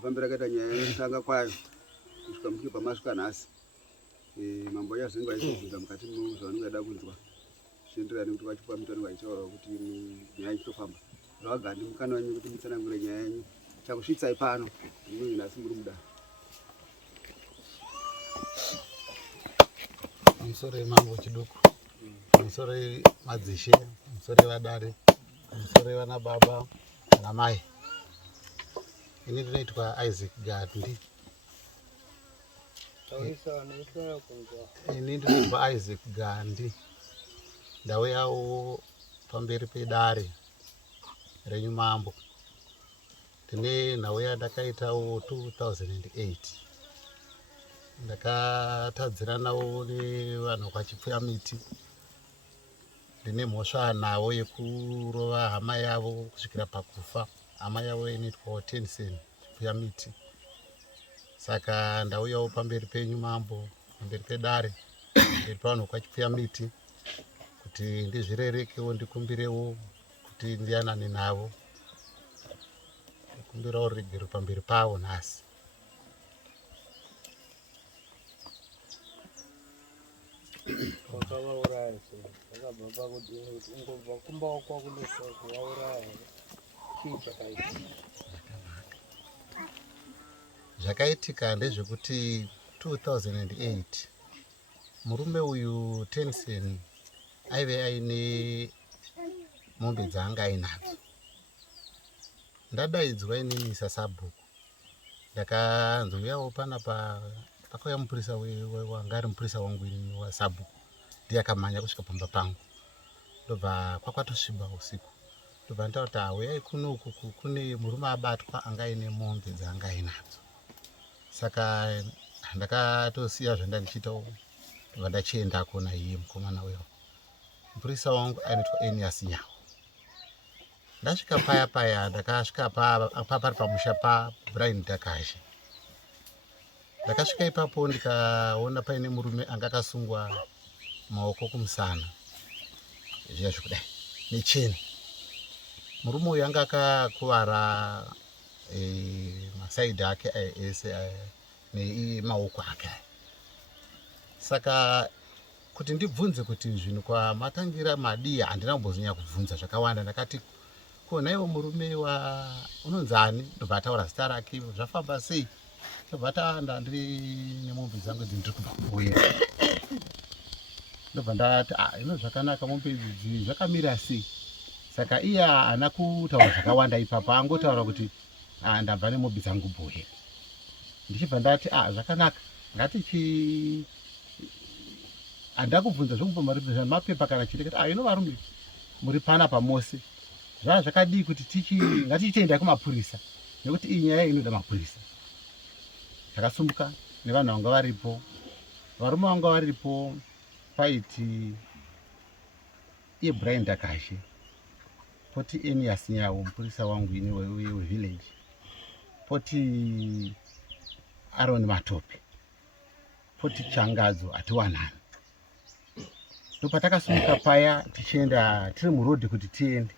mafambiro akaita nyaya yekusanga kwayo kusvika muchibva masvika nhasi. Mambo yaZenga aizobvunza mukati muzvavanenge vada kunzwa zvichienderana nekuti vachipuwa mutorongo vachitaura kuti nyaya ichitofamba. Ravagandi mukana wenyu kuti mutsanangure nyaya yenyu chakusvitsai pano imwe nhasi muri kudaro. Musore mambo chiduku, musore madzishe, musore vadare, musore vana baba na mai. Ini ndinoitwa Isaac Gandi. Ini ndinoitwa Isaac Gandi. Ndauyawo pamberi pedare renyumambo. Tine nhau yandakaitawo 2008. Ndakatadzira nawo nevanhu kwachipfuya miti. Ndine mhosva nawo yekurova hama yavo kusvikira pakufa. Hama yavo inoitwa Tennyson chipfuya miti. Saka ndauyawo pamberi penyu mambo, pamberi pedare, pamberi pavanhu kwachipfuya miti kuti ndizvirerekewo ndikumbirewo kuti ndiyanane navo. Ndikumbirawo rugero pamberi pavo nhasi. Zvakaitika ndezvekuti 2008 murume uyu Tennyson aive aine mombe dzaanga ainadzo. Ndadaidzwa inini saSabhuku. Ndakanzouyawo panapa pakauya mupurisa wanga ari mupurisa wangu inini waSabhuku. Ndiye akamhanya kusvika pamba pangu. Ndobva kwakwatosviba usiku. Ndobva ndataura kuti uyai kunoku kune murume abatwa anga aine mombe dzaanga ainadzo. Saka ndakatosiya zvanda ndichitawo ndobva ndachienda kuona iye mukomana wewo. Mupurisa wangu anoitwa Enias Nyawo. Ndasvika paya ndakasvika pari pamusha paBrian Dakashi. Ndakasvika ipapo ndikaona paine murume anga akasungwa maoko kumusana. Zviya zvekudai necheni. Murume uyu anga akakuvara masaidhi ake ese nemaoko ake. Saka kuti ndibvunze kuti zvinhu kwamatangira madii handina kumbozonya kubvunza zvakawanda. Ndakati konaiwo murume unonzi ani? Ndobva ataura zita rake, zvafamba sei? Ndobva taanda ndiri nemombe dzangu ndiri kubva kuuya. Ndobva ndati ino zvakanaka, mombe idzi zvakamira sei? Saka iye haana kutaura zvakawanda ipapo, angotaura kuti ndabva nemombe dzangu Bhuye. Ndichibva ndati zvakanaka, handina kubvunza zvokubva mapepa kana chireka. Ino varume muri panapa mose. Zvakadii kuti ngatichienda kumapurisa nekuti iyi nyaya inoda mapurisa. Takasumuka nevanhu vanga varipo. Varume vanga varipo paiti iye Brian Dakashi, poti Enias Nyawo mupurisa wangu ini wevillage, poti Aaron Matope, poti Changadzo atiwanani. Ndopatakasumuka paya tichienda tiri murodhi kuti tiende.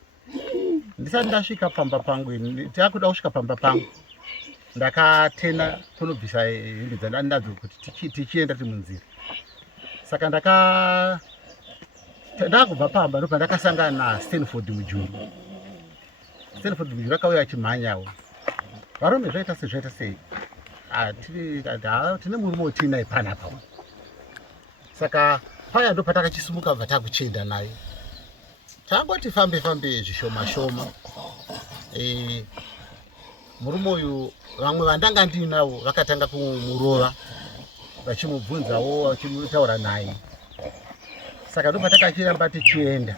Ndisati ndasvika pamba pangu ini, takuda kusvika pamba pangu, ndakatena kunobvisa hembe dzandinadzo kuti tichienda tiri munzira. Saka ndakubva pamba ndobva ndakasangana naStanford Mujuru. Stanford Mujuru akauya achimhanyawo. Varume zvaita sei? Tine murume wotinaye panapa. Saka paya ndo patakachisumuka bva takuchienda naye. Tangoti fambe zvishoma. Murume uyu vamwe vandanga ndinawo vakatanga kumurova vachimubvunzawo vachimutaura naye. Saka ndo patakachiramba tichienda.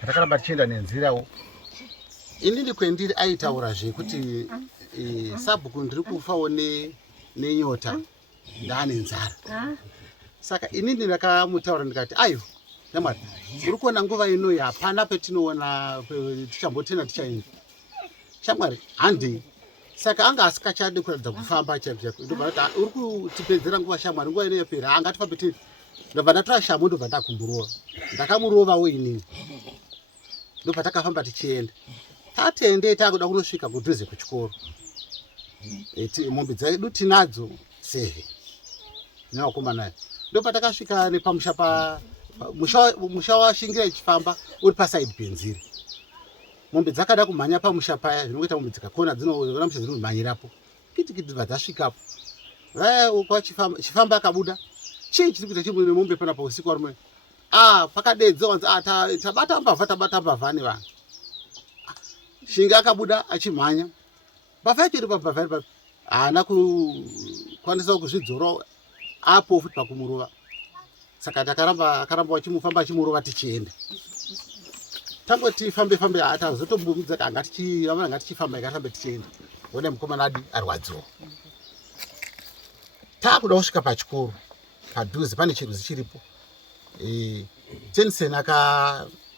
Patakaramba tichienda nenzirawo. Inini kwendiri aitaurazve kuti Sabhuku ndiri kufawo nenyota ndaane nzara. Saka inini ndakamutaura ndikati Shamwari, uri kuona nguva ino hapana petinoona tichambotena tichaenda. Shamwari, handei. Saka anga asikachade kuratidza kufamba chaiko. Ndobva uri kutipedzera nguva Shamwari, nguva ino yapera angatifambe tiri. Ndobva ndatora shamhu ndobva ndakumurova. Ndakamurovawo inini. Ndobva takafamba tichienda. tatende takuda kunosvika kudhuze kuchikoro. Mombe dzedu tinadzo 7 nevakomana. Ndopatakasvika nepamusha musha washingira ichifamba uri pasaidi penziri. Mombe dzakada kumhanya pamusha paya zvinoita mombe dzikakona dzinoona musha dzinomhanyirapo. Kitikiti dzasvikapo. Chifamba akabuda. Chii chiri kuita chimwe nemombe panapa usiku rumwe. Pakadedza wanzi tabata mbavha nevanhu. Shinga akabuda achimhanya. Mbavha yacho iri pambavha iri haana kukwanisa kuzvidzora apo futi pakumurova. Saka akaramba achimufamba achimurova tichienda. Tangoti fambe atazotombumidza ngatichifamba ikafamba tichienda. Wone mukomana adi arwadziwa. Takuda kusvika pachikoro. Padhuze pane chiruzi chiripo. Tensen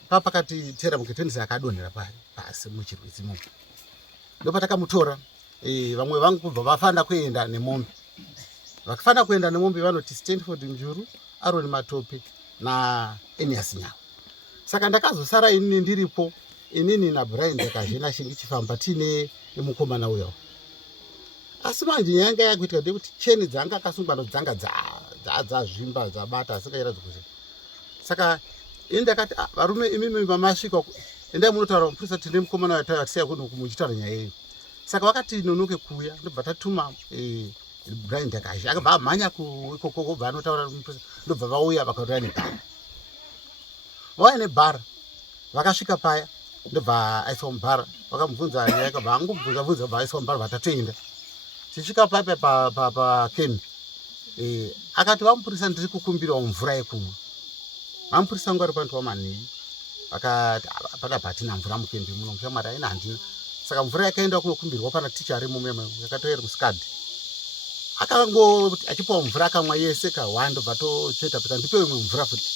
pakati teramuke Tensen akadonhera pasi muchirwizi mombe. Ndopatakamutora. Vamwe vangu kubva vafanda kuenda nemombe. Vakafanda kuenda nemombe vanoti Stanford Mjuru, Aaron Matope na Enias Nyawo. Saka ndakazosara inini ndiripo, inini na Brian Ndakazhena Shingi chifamba tine mukomana uyo. Asi manje nyanga yakuitika ndekuti cheni dzanga akasungwa dzanga dzazvimba dzabata asikaratidzi kuti. Saka ndakati varume imimi mamasvika endai munotaura muprista tine mukomana watasiya kuno kumuchitaura nyaya yeyu. Saka vakati nonoke kuuya ndobva tatuma Brian Ndakazhena akabva amhanya ikoko bva anotaura muprista ndobva vauya vakauraya nebhara. Vauya nebhara vakasvika paya ndobva aiswa mubhara vakamubvunza nyaya akabva angomubvunza bva aiswa mubhara vatatoenda. Tichisvika papa pakembi akati vamupurisa ndiri kukumbirawo mvura yekumwa. Vamupurisa ngwari pandiwa manheru vakati panapa hatina mvura mukembi muno mushamwari haina handina. Saka mvura yakaenda kunokumbirwa pana ticha ari mumwe yakatoera musikadhi. Akangoti achipawo mvura akamwa yese ka1 ndobva tocheta pita ndipe imwe mvura futi.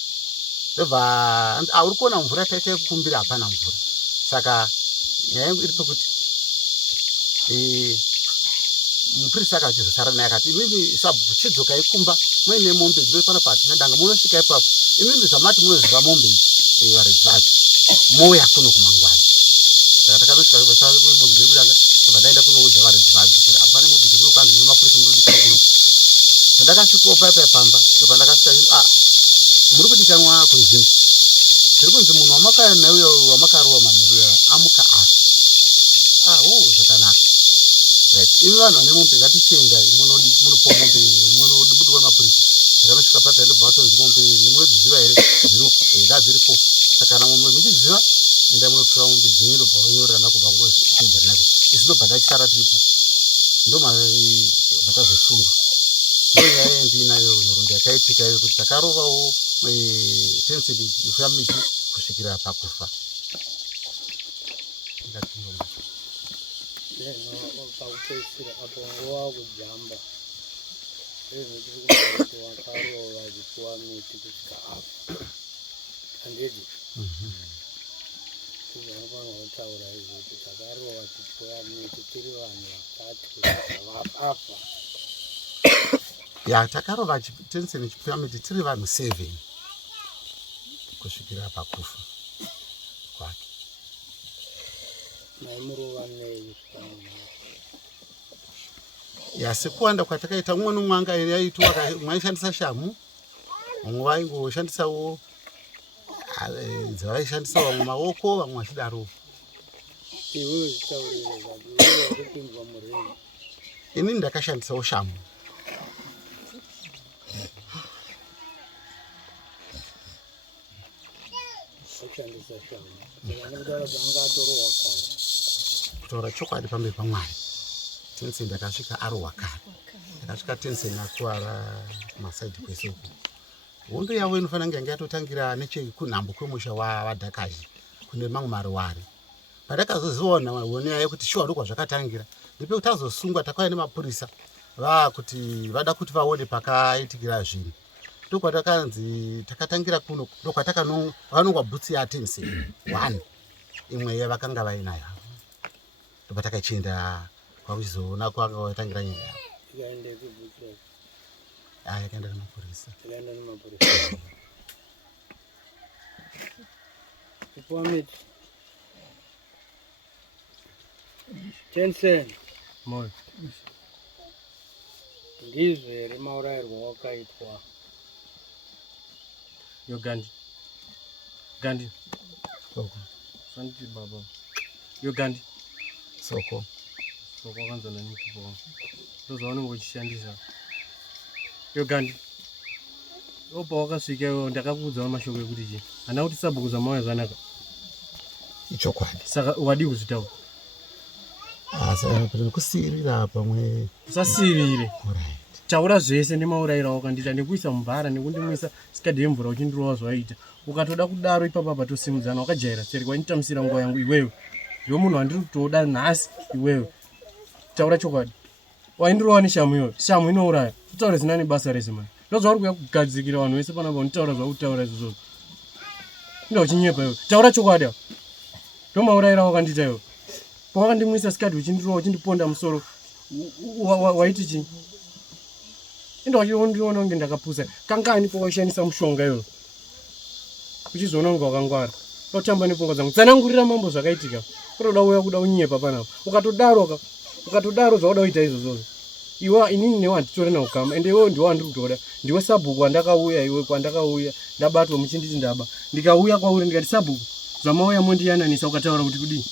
Ndobva uri kuona mvura taita kukumbira hapana mvura. Saka nyaya yangu iri pekuti muprista akachizosara naye akati imimi sabhuku chidzoka ikumba muine mombe dziri panapa hatina danga munosvika ipapo imimi zvamati munoziva mombe idzi varedzi vadzo mouya kuno kumangwana. Saka takanosvika mombe dziri kudanga tobva taenda kunoudza varedzi vadzo kuti hapana mombe dziri kunokanzi mune mapurisa murodikana kuno. Pandakasvikawo paya pamba ndobva ndakasvika muri kudikanwa kunzvimbo zviri kunzi munhu wamakauya nauyo wamakarowa manheru amuka afa. Zvakanaka. Imi vanhu vane mombe ngatichiendai munopuwa mombe munodibudwa mapurisa. Takanosvika papa ndobva vatonzi mombe nemunodziziva here dziripo dziripo. Saka kana mombe muchiziva endai munotora mombe dzenyu ndobva vanyorerana kubva ngochedzera napo. Isi ndobva tachisara tiripo ndobva tazosungwa. Ndonyaya yandinayo nhoroondo yakaitika iyo kuti takarovawo Tensen family kusvikira pakufa. Pakupedzisira apo nguva kujamba kuti wakarova achipuwa miti kusvika apa handidi tinofanira kutaura izvo kuti takarova tichipuwa miti tiri vanhu vakati kusvika apa. Takarova Tensen chipuwa miti tiri vanhu 7 kusvikira pakufa kwake. Maimurova nei sekuwanda kwatakaita umwe nomwe anga yaitwa umwe aishandisa shamu vamwe vaingoshandisawo dzavaishandisa vamwe maoko vamwe vachidaro. iwe zvitaurire kupindwa murengi. Inini ndakashandisawo shamu. Kushandisa shamu ndakutaura dzanga atorowa kare. Kutaura chokwadi pamberi paMwari Tensen ndakasvika arohwa kare. Ndakasvika Tensen akuwara masaidhi kwese uku. Hondo yavo inofanira kunge yatotangira nechekunhambo kwemusha waDhakaji kune mamwe maruware. Pandakazoziona hono yayo kuti shuwa ndokwa zvakatangira ndepekuti tazosungwa takauya nemapurisa kuti vada kuti vaone pakaitikira zvinhu. Ndokwatakanzi takatangira kuno ndokwatakanongwa bhutsi yaTensen 1 imwe yavakanga vainayo. Ndobva takachienda kwakuchizoona kwanga watangira nyaya yavo. Ikaende kubhutsi Yakaenda nemapurisa. Kupuwa miti Jensen, Moyo. ndizvo here maurayirwo wakaitwa? Yo Gandhi. Gandhi. Soko. Santi baba. Yo Gandhi. Soko. Soko kanza na nyiki po. Ndozo wanu ngochishandisa. Yo Gandhi. Opa wakasvika iwo ndakakuudzawo mashoko ekuti chi. Hana kuti sabhuku zamauya zvanaka. Ichokwadi. Saka wadi kuzvitaura. Asa kusirira pamwe. Usasivire. Alright. Taura zvese nemaurayira wakandita nekuisa mubhara nekundimwisa sikadhi yemvura uchindirowa zvaita. Ukatoda kudaro ipapa patosimudzana wakajaira seri wainditamisira nguva yangu iwewe. Ndiwe munhu wandiri kutoda nhasi iwewe. Taura chokwadi. Waindirowa neshamu iyoyo. Shamu inouraya. Utaure zina nebasa rese mani. Ndozva uri kuuya kugadzikira vanhu vese panapa unitaura zvakutaura izvozvo. Inda uchinyepa iwe. Taura chokwadi apo. Ndomaurayira wakandita iwe. Pawakandimwisa sikadhi uchindirowa uchindiponda musoro. Waiti chii? Inda wachiona kunge ndakapusa. Kangani pawashandisa mushonga iwe. Uchizoona kunge wakangwara. Totamba nepfungwa dzangu. Tsanangurira mambo zvakaitika. Kutoda uya kuda unyepa panapa. Ukatodaro zvauda kuita izvozvo. Iwe inini newe handitorina ukama ende iwewe ndiwe wandiri kutoda. Ndiwe sabhuku wandakauya iwe kwandakauya ndabatwa muchinditi ndaba. Ndikauya kwauri ndikati sabhuku zvamauya mondiyananisa ukataura kuti kudii.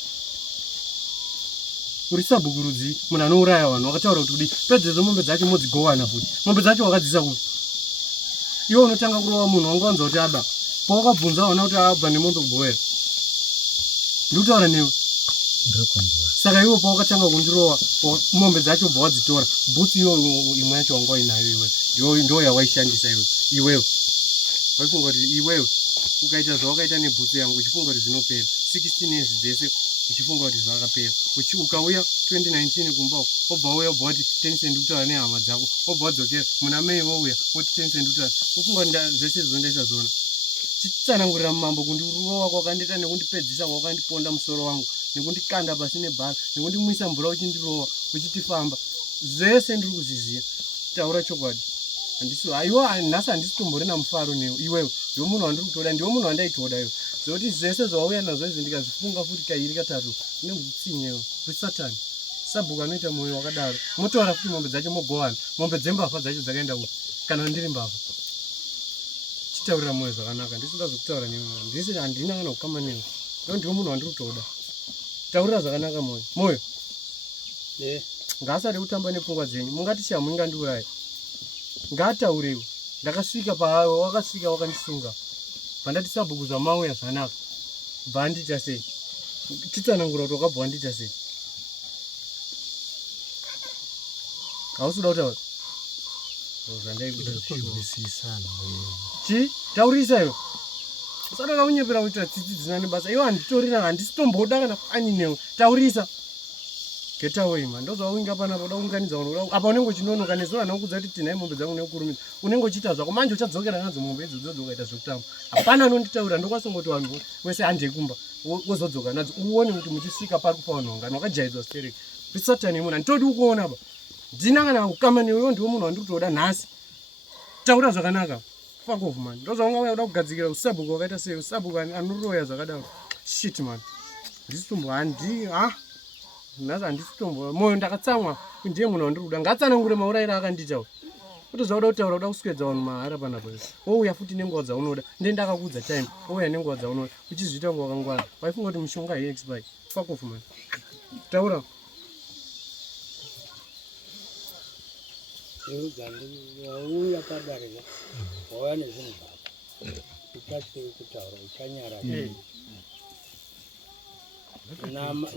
Uri sabhuku rudzi munhu anouraya vanhu wakataura kuti kudii. Pedzedzo mombe dzacho modzigowana futi. Mombe dzacho wakadzisa kuti. Iwe unotanga kurova munhu wangowanza kuti aba. Pawakabvunza waona kuti abva nemombe kuboera. Ndikutaura newe. Saka iwe pawakatanga kundirowa mombe dzacho bva wadzitora. Bhutsu iyo imwe yacho wanga uinayo iwe. Ndo yawaishandisa iwe. Iwewe. Waifunga kuti iwewe ukaita zvawakaita nebhutsu yangu uchifunga kuti zvinopera. 16 years dzese uchifunga kuti zvakapera. Ukauya 2019 kumba wobva uya wobva wati 10 cent kutaura nehama dzako. Wobva wadzokera muna mei wouya woti 10 cent kutaura. Ufunga kuti zvese zvondaisa zvona. Chitsanangurira mumambo kundirowa kwakandiita nekundipedzisa kwakandiponda musoro wangu. Nekundikanda pasi nebhara. Nekundimwisa mvura uchindirowa uchitifamba. Zvese ndiri kuzviziva. Taura chokwadi. Aiwa nhasi handisitomborina mufaro newe. Iwewe ndiwe munhu wandiri kutoda. Ndiwe munhu wandaitoda iwe. Zvokuti zvese zvauya nazvo izvi ndikazvifunga futi kairi katatu. Ndinogutsinyewo. Kwisatani. Sabhuku anoita mwoyo wakadaro. Motaura futi mombe dzacho mogowana. Mombe dzembavha dzacho dzakaenda kuti. Kana ndiri mbavha. Chitaurira mwoyo zvakanaka. Ndisingazokutaura newe. Ndisi handina kana kukama newe. Ndiwe munhu wandiri kutoda. Taurira zvakanaka mwoyo. Mwoyo. Ngaasade kutamba nepfungwa dzenyu. Mungati shamu ingandiuraya. Ngaataurewo. Ndakasvika paavo wakasvika wakandisunga. Pandati sabhuku zvamauya zvanaka. Bva andita sei? Chitsanangura kuti wakabva wandita sei? Hausi kuda kutaura? Chi? Taurisa iwe. Usada kunyepera kuita tsitsi dzisina nebasa. Iwe handitorina handisitomboda kana ani newe. Taurisa. Getawe man. Ndozvauinga panapa uda kunganidza vanhu. Apa unenge uchinonoka nezuva anokudza kuti tinai mombe dzangu nekukurumidza. Unenge uchiita zvako manje uchadzokera nadzo mombe idzodzo ukaita zvekutamba. Hapana anonditaura ndokasongoti vanhu wese handekumba. Wozodzoka nadzo uone kuti muchisvika pari kupa vanhu ngano wakajaidzwa stereki. Pisatani munhu nditodi ukuona apa. Ndina kana kukama newe ndiwe munhu wandiri kutoda nhasi. Taura zvakanaka. Fuck off man. Ndozvaunga uda kugadzikira usabhuku wakaita sei usabhuku anoroya zvakadaro. Shit man. Ndisitombo handi nhasi handisitombo mwoyo ndakatsamwa ndiye munhu wandiri kuda. Ngatsanangure maurayiro akandita. Kuti zvauda kutaura uda kuswedza vanhu mahara panapa. Wouya futi nenguva dzaunoda. Ndiye ndakakuudza time. Wouya nenguva dzaunoda. Uchizviita kunge wakangwara. Waifunga kuti mushonga haiexpire. Fuck off man. Taura. Wauya padarika. Wauya nezvinhu zvako. Uchatiri kutaura uchanyara.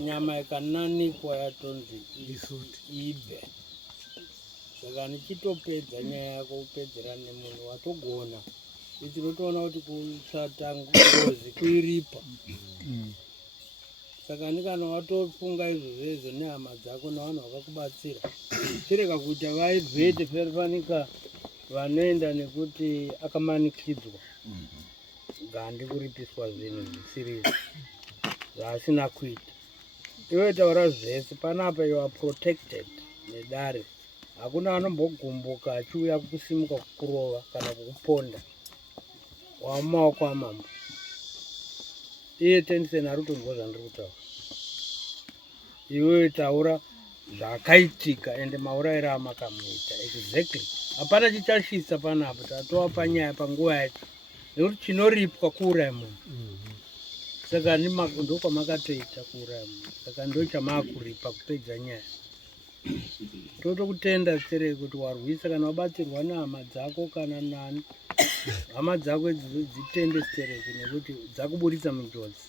Nyama ikananikwa yatonzi ibve. Saka nichitopedza nyaya yako upedzera nemunhu watogona. Tinotoona kuti kutsvata ngozi kuiripa. Saka ndikana watofunga izvozvo nehama dzako navanhu vakakubatsira. Chireka kuita vaibvete peripanika vanoenda nekuti akamanikidzwa. Gandi kuripiswa zvinhu zvisirizo. Zvasina kuita. Iwe taura zvese panapa you are protected nedare. Hakuna anombogumbuka achiuya kusimuka kukurova kana kukuponda. Wamaoko amambo. Iye Tennyson ari kutonzwa zvandiri kutaura. iwewe taura zvakaitika ende maurayiro amakamuita exactly. Hapana chichashisa panapo, tatova panyaya panguva yacho nekuti chinoripwa kuuraya munhu. Saka ndokwamakatoita kuuraya munhu, saka ndo chamakuripa kupedza nyaya. Totokutenda Stereki kuti warwisa, kana wabatsirwa nehama dzako kana nani, hama dzako dzitende Stereki nekuti dzakuburitsa munjodzi.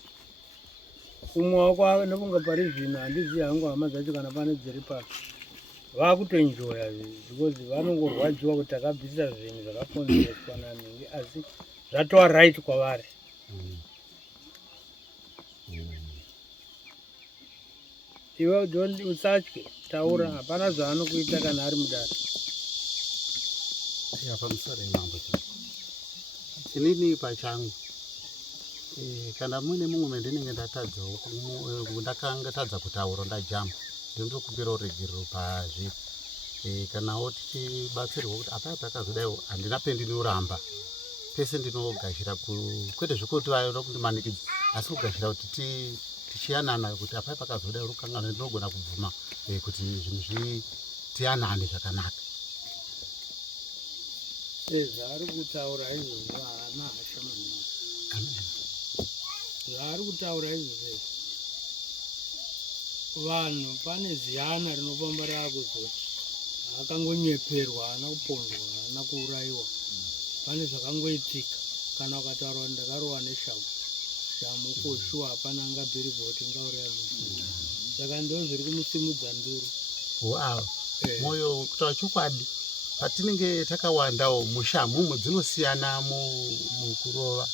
Umwe wako nekunga pari zvino handizivi hangu hama dzacho kana pane dziri papi, vakutoenjoya because vanongorwadziwa kuti takabvisa zvinhu zvakakonzereswa naningi, asi zvatova right kwavari. Iwe usatye, taura, hapana zvaanokuita kana ari mudare. Pamusoro imambo inini pachangu kana muine mumwe mendinenge ndakangatadza kutaura ndajamba, ndinokumbira uregerero pazviri. Kanawo tichibatsirwa kuti apa pakazodaiwo handina pendinoramba, pese ndinogashira kwete zvekuti vayoda kuti manikidzi, asi kugashira kuti tichiyanana kuti apa pakazodaiwo rukangano ndinogona kubvuma kuti zvinhu tiyanane zvakanaka. Zvaari kutaura izvozvo haana hasha maningi. Zvaari kutaura izvozvo vanhu pane ziyana rinofamba raakuzoti akangonyeperwa, haana kupondwa, haana kuurayiwa, pane zvakangoitika. Kana ukataura ndakarowa neshamu for sure hapana angabhirivha kuti ngauraya munhu. Saka ndo zviri kumusimudza nduru. Mwoyo kutaura chokwadi, patinenge takawandawo mushamhu dzinosiyana mukurova,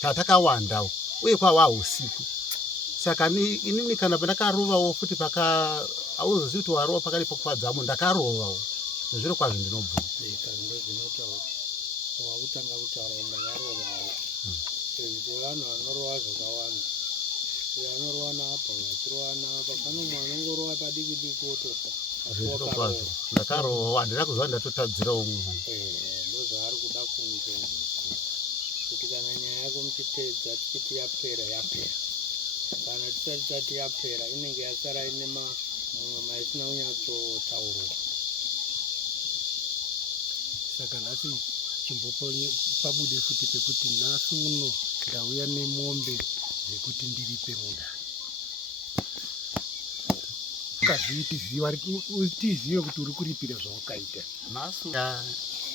tatakawandawo uye kwava usiku. Saka inini kana pandakarovawo futi hauzozivi kuti warova pakati pokufadzamo, ndakarovawo nezviro kwazvo ndinobvuma. Ndo zvinotaura wakutanga kutaura ndakarovawo. Vanhu vanorova zvakawanda, vanorova naapa, vachirova naapa, pane umwe anongorova padiki diki wotofa. Kwazvo ndakarovawo, handina kuziva ndatotadzirawo munhu. Ndozvaari kuda kunze kuti kana nyaya yako muchipedza tichiti yapera yapera, kana tisati tati yapera inenge yasara ine mumwe maisina kunyatsotaurwa. Saka nhasi chimbopabude futi pekuti nhasi uno ndauya nemombe dzekuti ndiripe munda. Tizive kuti uri kuripira zvawakaita. Nhasi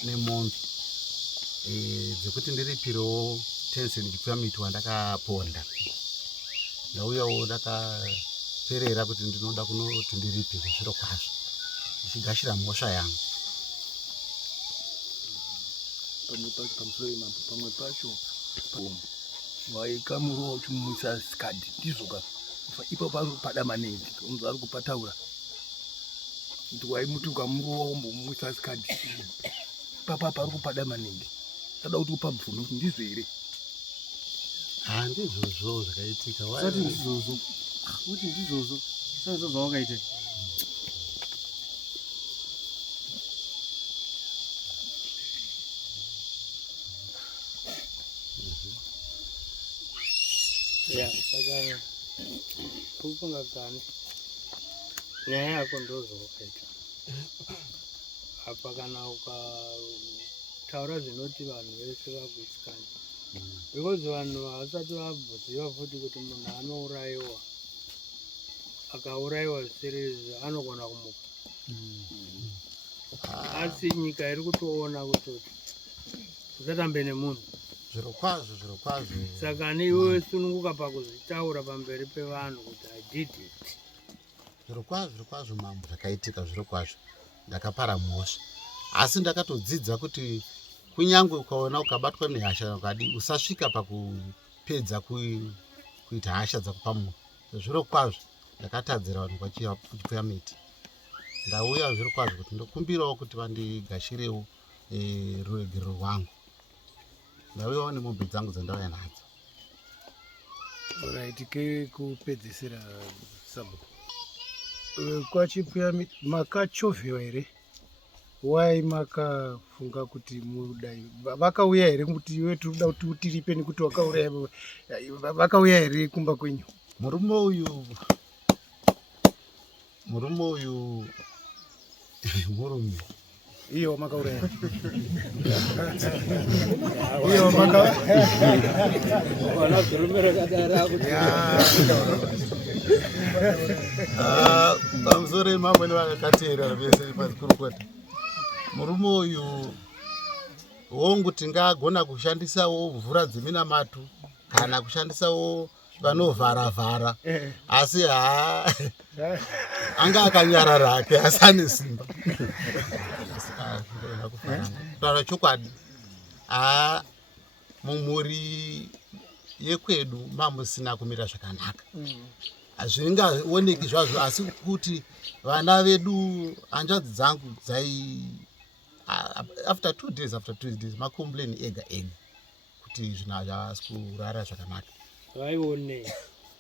nemombe dzekuti ndiripirewo 10 cent chipfuya miti wandakaponda. Ndauyawo ndakaperera kuti ndinoda kunoti ndiripire zviro kwazvo, ndichigashira mhosva yangu. Pamusoro imambo pamwe pacho waikamurowa uchimumwisa skadi ndizoka ipo pada maningi unzwa ari kupataura kuti waimuti ukamurowa wombomumwisa skadi papa pari kupada maningi. Tada kuti upa mvuno kuti ndizvo here? Handizvozvo zvakaitika. Sati ndizvozvo kuti ndizvozvo saizvo zvawakaita. Saka kufunga kani nyaya yako ndozvawakaita apa. Kana ukataura zvinoti vanhu vese vagutsikana, because vanhu havasati vabvuziva futi kuti munhu anourayiwa, akaurayiwa zvisiri anogona kumuka. Asi nyika iri kutoona kuti usatambe nemunhu. Zviro kwazvo. Saka niwe sununguka pakuzvitaura pamberi pevanhu kuti I did it. Zviro kwazvo mambo zvakaitika, zviro kwazvo ndakapara mhosva, asi ndakatodzidza kuti kunyange ukaona ukabatwa nehasha ukadi usasvika pakupedza kuita hasha dzako pamunhu. Zviro kwazvo ndakatadzira vanhu vachipfuya miti. Ndauya zviro kwazvo kuti ndokumbirawo kuti vandigashirewo ruregerero rwangu. Ndauyawo nemombe dzangu dzandauya nadzo. Alright, kupedzisira Sabu, kwachipfuya miti makachovhewa here? Wai makafunga kuti mudai vakauya here kuti iwe tiri kuda kuti utiripe nekuti wakauraya? Vakauya here kumba kwenyu? Murume uyu murume uyu murume iyo makaurera pamusoro emamwe nevakateerera vese pazikurukota murume uyu wongu tingagona kushandisawo mvura dzeminamatu kana kushandisawo vanovharavhara asi anga akanyarara ake asi ane simba kutaura chokwadi mumhuri yekwedu mamusina kumira zvakanaka hazvingaoneki zvazvo asi kuti vana vedu hanzvadzi dzangu dzai after 2 days makomplaini ega kuti zvinhu hazvasi kurara zvakanaka. Vaionei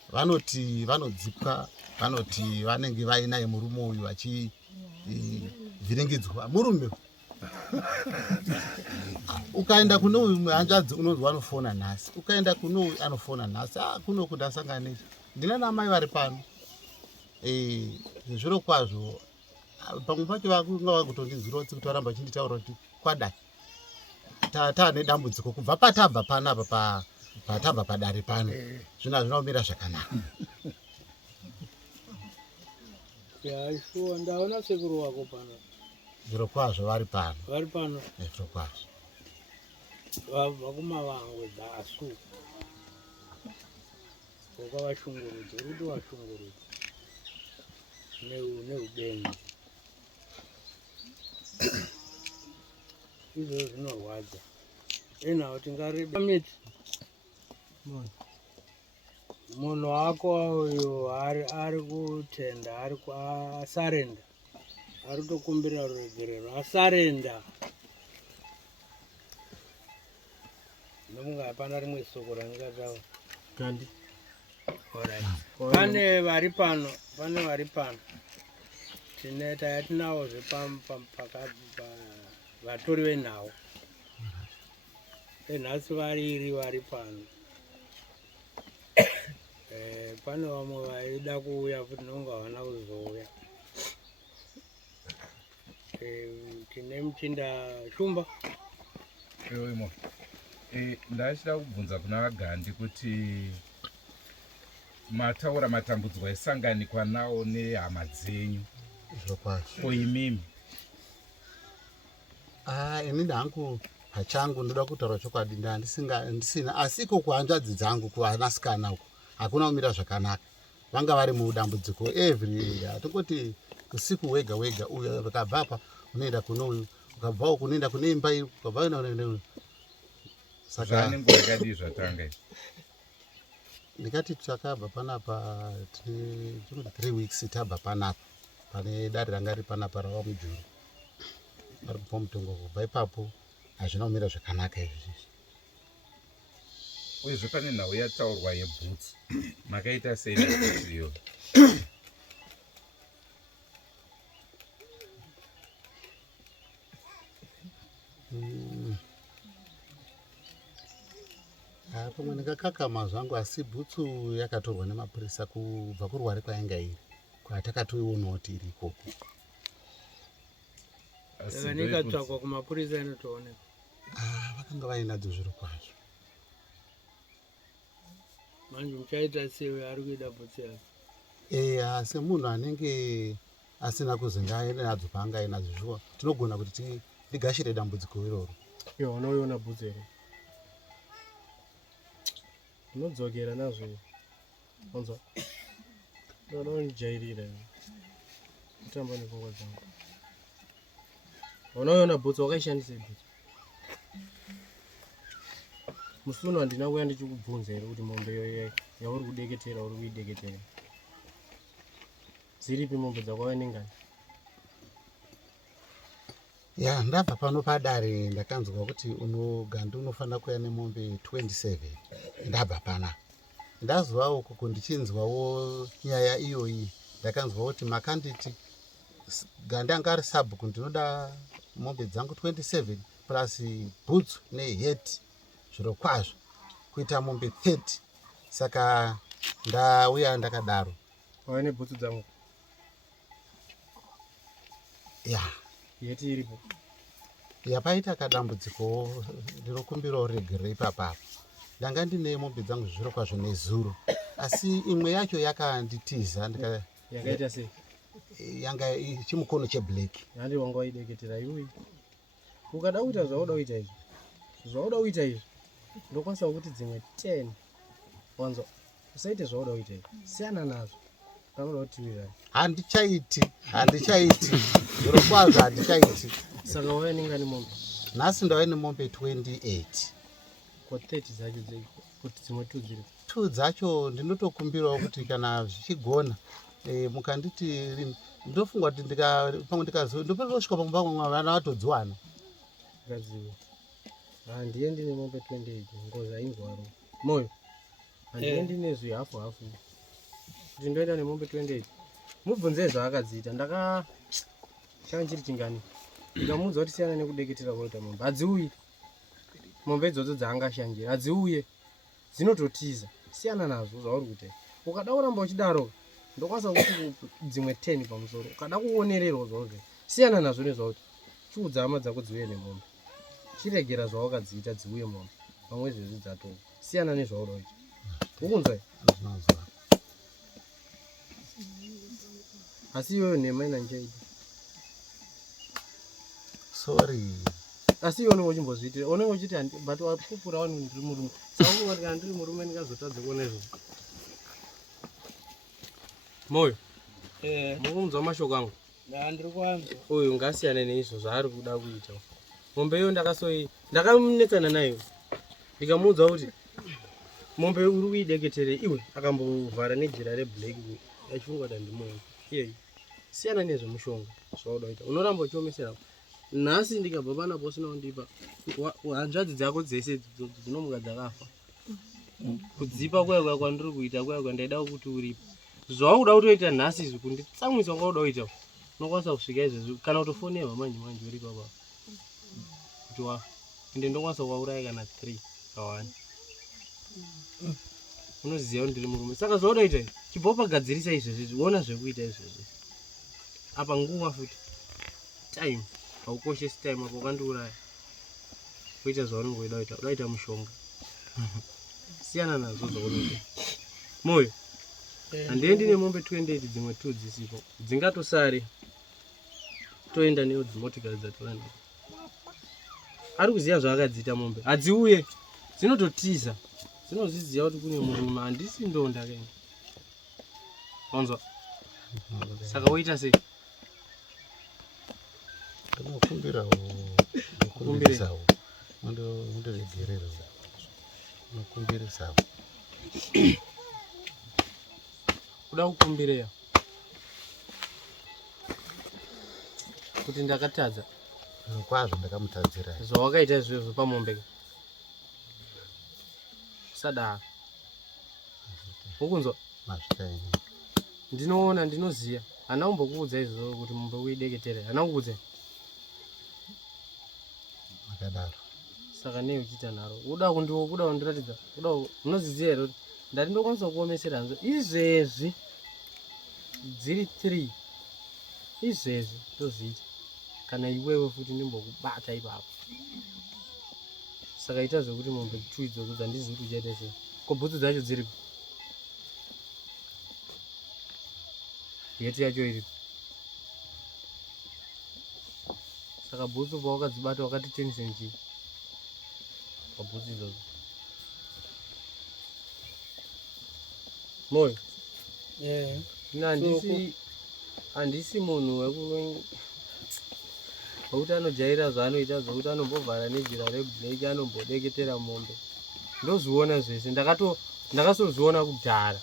vanoti vanodzipwa, vanoti vanenge vainaye murume uyu vachivhiringidzwa murume. Ukaenda kuno uyu hanzvadzi unonzwa anofona nhasi, ukaenda kuno uyu anofona nhasi. Kuno kuti asangane ndina namai vari pano. Zviro kwazvo pamwe pacho vakunga vakutondinzwira kuti varamba vachinditaura kuti kwadai taane dambudziko kubva patabva panapa patabva padare pano zvinhu hazvinaumira zvakanaka. Shuwa ndaona sekuru wako pano. Zviro kwazvo vari pano. Vari pano. Zviro kwazvo. Vakuma vangu dhasu. Wakavashungurudza, uri kuvashungurudza. Neubenzi. Izvo zvinorwadza. Enawo tingarebe miti. Munhu wako uyu ari kutenda, ari asarenda. Ari kutokumbira ruregerero, asarenda. Ndomunga hapana rimwe soko randingataura. Kandi. Pane vari pano, tinawo vatori venhau. Enhasi vari pano. Pane vamwe vaida kuuya futi nonga havana kuzouya. Tine muchinda Shumba. Ewe ndachida kubvunza kuna Vagandi kuti mataura matambudziko esanganikwa nawo nehama dzenyu koimimi. Inini hangu pachangu ndoda kutaura chokwadi ndisina asiko kuhanzvadzi dzangu kuvanasikana uko hakuna kumira zvakanaka. Vanga vari mudambudziko every tongoti usiku wega uyu ukabva apa unoenda kuno uyu, ukabva uku unoenda kune imba iyi, ukabva unoenda saka zvanenguva yakadii zvatanga ndikati takabva panapa 3 weeks tabva panapa pane dare ranga riri panapa rava mujuru vari kupa mutongo. Kubva ipapo hazvina kumira zvakanaka izvi. Uyezve pane nhau yataurwa yebhutsu, makaita sei nebhutsu iyo? Pamwe ndingakakama zvangu asi bhutsu yakatorwa nemapurisa kubva kurware kwainga iri kwatakatoionawo kuti iri ikoko. Nikatsvakwa kumapurisa inotooneka. Vakanga vainadzo zviro kwazvo. Manje muchaita sei ari kuida bhutsu yake? Semunhu anenge asina kuzi ngaende nadzo paanga ainadzo zviwa tinogona kuti ndigashire dambudziko iroro. Unoiona bhutsu here? Unodzokera nazvo onzwa ndononijairira kutamba nepfungwa dzangu. Unoiona bhutsu wakaishandisa bhutsu musi uno handina kuya ndichikubvunza here kuti mombe yauri kudeketera uri kuideketera dziripi mombe dzako nengani? Ndabva pano padare ndakanzwa kuti Gandu unofanira kuya nemombe 27. Ndabva pana ndazwawo uko ndichinzwawo nyaya iyoyi ndakanzwa kuti makanditi Gandi anga ari sabhuku ndinoda mombe dzangu 27 plus bhutsu neheti zviro kwazvo kuita mombe 30. Saka ndauya ndakadaro. Waine bhutsu dzangu? ya yeti iripo. yapaita kadambudziko ndinokumbirawo regerero ipapapo. Ndanga ndine mombe dzangu zviro kwazvo nezuro, asi imwe yacho yakanditiza Yakaita sei? yanga chimukono cheblack. Handi wanga waideketera iwe. Ukada kuita zvauda kuita izvi. Zvauda kuita izvi. Ndokwanisa kuti dzimwe 10. Wanzo. Usaite zvauda kuita izvi. Siyana nazvo. Panoda kuti wirani. Handichaiti. Zviro kwazvo handichaiti. Saka wauya ningani mombe? Nhasi ndauya nemombe 28. Kwa 30 dzacho dzeko. Kuti dzimwe 2 dziri. 2 dzacho ndinotokumbirawo kuti kana zvichigona mukanditi ndofunga kuti pamwe ndikazosvika pamwe vana vatodziwana. Ngadziwe. Handiendi nemombe 28 ngoza ingwaro. Moyo. Handiendi nezvihafu hafu. Kuti ndoenda nemombe 28. Mubvunze zvaakadziita. Changa chiri chingani. Ndikamuudza kuti siyana nekudeketera kuita mombe. Hadziuyi. Mombe idzodzo dzaangashandira. Hadziuye. Dzinototiza. Siyana nazo zvauri kuita. Ukada kuramba uchidaro ndokwanisa kuti dzimwe 10 pamusoro. Ukada kuonererwa zvauri. Siyana nazo nezvauti. Chiudza hama dzako dziuye nemombe. Chiregera zvawakadziita dziuye mombe. Pamwe zvezvi dzatoka. Siyana nezvauri kuita. Ukunzwa here? Asi iwewe nhema ina nchaidi. Sorry. Asi iwe unenge uchimbozviitira. Unenge uchiti but wapupura vanhu ndiri murume. Saka ungati kana ndiri murume ndingazotadza kuona izvozvo. Moyo. Mukunzwa mashoko angu. Ndiri kwanza. Uyu ngasiyana neizvo zvaari kuda kuita. Mombe iyo ndakamunetsana nayo. Ndikamuudza kuti mombe uri kuideketere iwe akambovhara nejira reblack achifunga kuti ndimoyo. Iye siyana nezvemushonga zvauda kuita. Unoramba uchiomesera. Nhasi ndikabva panapo usina kundipa. Hanzvadzi dzako dzese dzinomuka dzakafa. Kudzipa kwaya kwandiri kuita kwaya kwandaida kuti uripo. Zvauda kutoita nhasi izvi kunditsamwisa kwauda kuita. Unokwanisa kusvika izvezvi kana kutofonera manje uri papa. Kuti ende ndokwanisa kuuraya kana 3 kawani. Unoziva kuti ndiri murume. Saka zvauda kuita chibva pagadzirisa izvezvi uona zvekuita izvezvi. Apa nguva futi. Time. Haukoshesi time apo kandiuraya. Kuita zvaunenge weida kuita. Udaita mushonga. Siyana nazo zvaunoita. Moyo. Handiendi nemombe 28 dzimwe 2 dzisipo. Dzingatosari. Toenda newo dzimotikari dzatoenda. Ari kuziva zvaakadziita mombe. Hadziuye. Dzinototiza. Dzinozviziva kuti kune murume handisi ndonda kaini. Wanzwa? Saka woita sei? Ndinokumbirawo. Mundiregerero. Ndinokumbirisawo. Kuda kukumbireya. Kuti ndakatadza. Kwazvo ndakamutadzira. Zvawakaita izvozvo pamombe. Sadaro. Ukunzwa? Mazvitaini. Ndinoona ndinoziya. Hana kumbokuudza izvozvo kuti mombe uideketere. Hana kukuudza. Makadaro. Saka nei uchiita nharo. Kuda kundiratidza. Unozviziva here kuti ndari ndokwanisa kuomesera hanzo. Izvezvi dziri 3. Izvezvi ndozviita. Kana iwewe futi ndimbokubata ipapo. Saka ita zvekuti mombe 2 idzodzo dzandizivi kuti uchaita sei. Ko bhutsu dzacho dziripo. Yeti yacho iripo. Saka bhutsu pawakadzibata wakati 10 cm. Pabhutsu idzodzo. Moyo. Handisi munhu wekuti anojaira zvaanoita zvokuti anombovhara nejira reblack anombodeketera mombe. Ndozviona zvese. Ndakasozviona kudhara.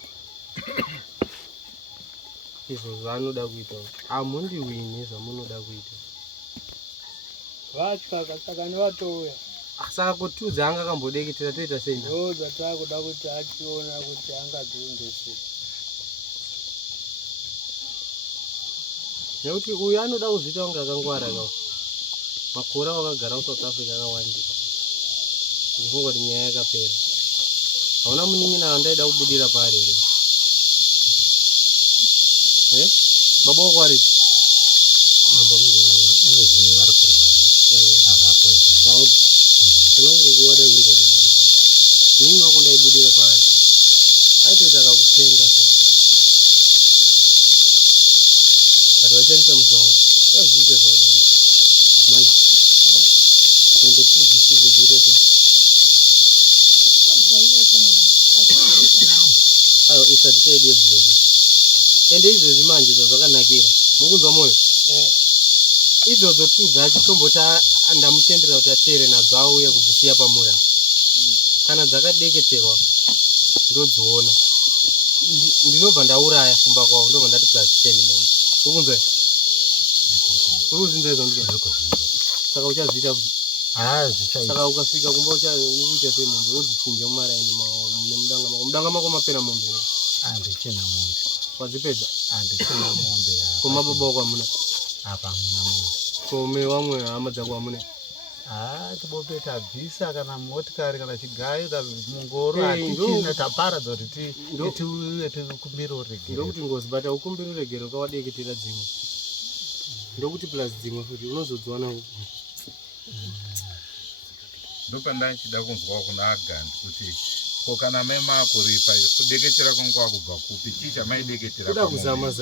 Izvo zvaanoda kuita. Hamundiwini zvamunoda kuita. Vatya saka ndivatouya. Saka ko 2 dzaanga akambodeketera toita sei? Ndodzatakuda kuti achiona kuti angadziunze sei. Nekuti uyu anoda kuzviita kunge akangwara kawo. Makore wakagara kuSouth Africa akawandika. Ndifunga kuti nyaya yakapera. Hauna munin'ina wandaida kubudira pari here. Baba wako ariti? Baba wangu kurwara akapo kana ukuwada kuita mimi wakunda ibudira pale aitoita kakupenga so kati wachanisa mushonga yazviite zvaoda kuita manje kunge tuzvisive dzetese ayo isati chaidie bleki ende izvezvi manje zvakanakira mukunzwa moyo idzodzo tu dzacho tomboti andamutendera kuti ateere nadzo auya kudzisiya pamura kana dzakadeketerwa ndodziona ndinobva ndauraya kumba kwavo ndobva ndati +10 mombe ukunzwa uri kuzinza izvo ndizvo saka uchazviita kuti saka ukasvika kumba uchaita sei mombe udzichinja mumaraini nemudanga mako mapera mombe handichina mombe wadzipedza handichina mombe komababa wako hamuna apa hamuna mombe kome wamwe hama dzako hamuna tibope tabvisa kana motikari kana chigayo mungoro hatichina taparadza kuti tiuye tikumbire uregere ndokuti ngozi bata ukumbire uregere ukawadeketera dzimwe ndokuti plus dzimwe futi unozodziwana ndopandachida kunzwa kuna agandi kuti ko kana mai makuripa kudeketera kwangu kwakubva kupi chicha maideketera kuda kuzama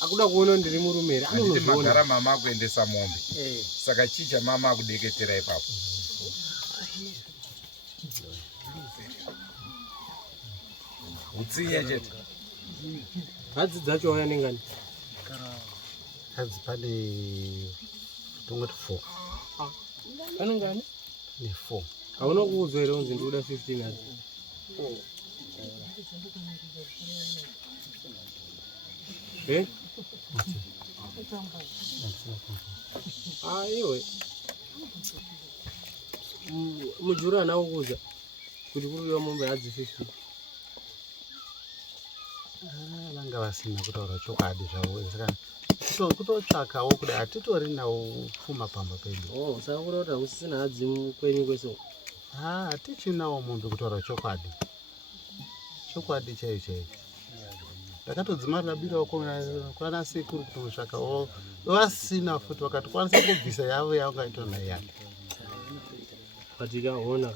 akuda kuona ndiri murumere anditi magara mama akuendesa mombe saka chicha mama akudeketera ipapo utsinye chete hadzi dzacho waya nengani hadzi pane tongoti 4 anengani ni 4 hauna kuudzwa here unzi ndikuda 15 hadzi iwe mujuru hana kukuudza kuti kuriwa mombe hadzi 15 vanga vasina kutaura chokwadi zvavo saka kutotsvakawo kudai hatitori nawo pfuma pamba pedu saka kuda kuti hakusisina hadzi kwenyu kwese hatichinawo mombe kutaura chokwadi chaicho ndakatodzimarira birawo kwana sekuru kunotsvakawo vasina futi vakatokwanisa kubvisa yavo yaungaitona yani patikaona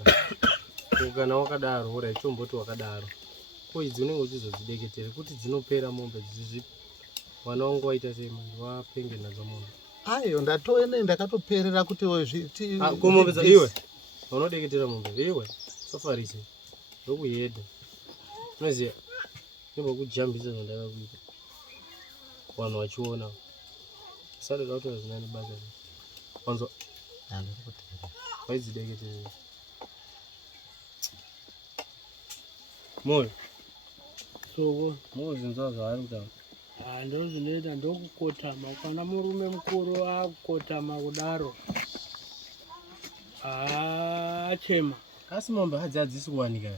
kana wakadaro ura ichomboti wakadaro ko idzi unenge uchizodzideketere kuti dzinopera mombe dzizvi vana vangu waita sei manje wapenge nadzo mombe aiyo ndakatoperera kuti komombe iwe vanodeketera mombe iwe safarise ndokuyedha unoziva nembokujambisa zvandakakuita vanhu vachiona sadaka kuti hazina nebasa wanzwa waidzideketere moyo soko mozinzwa zvaari kutaura ndo zvinoita ndokukotama kana murume mukuru akukotama kudaro achema asi mombe hadzi hadzisi kuwanika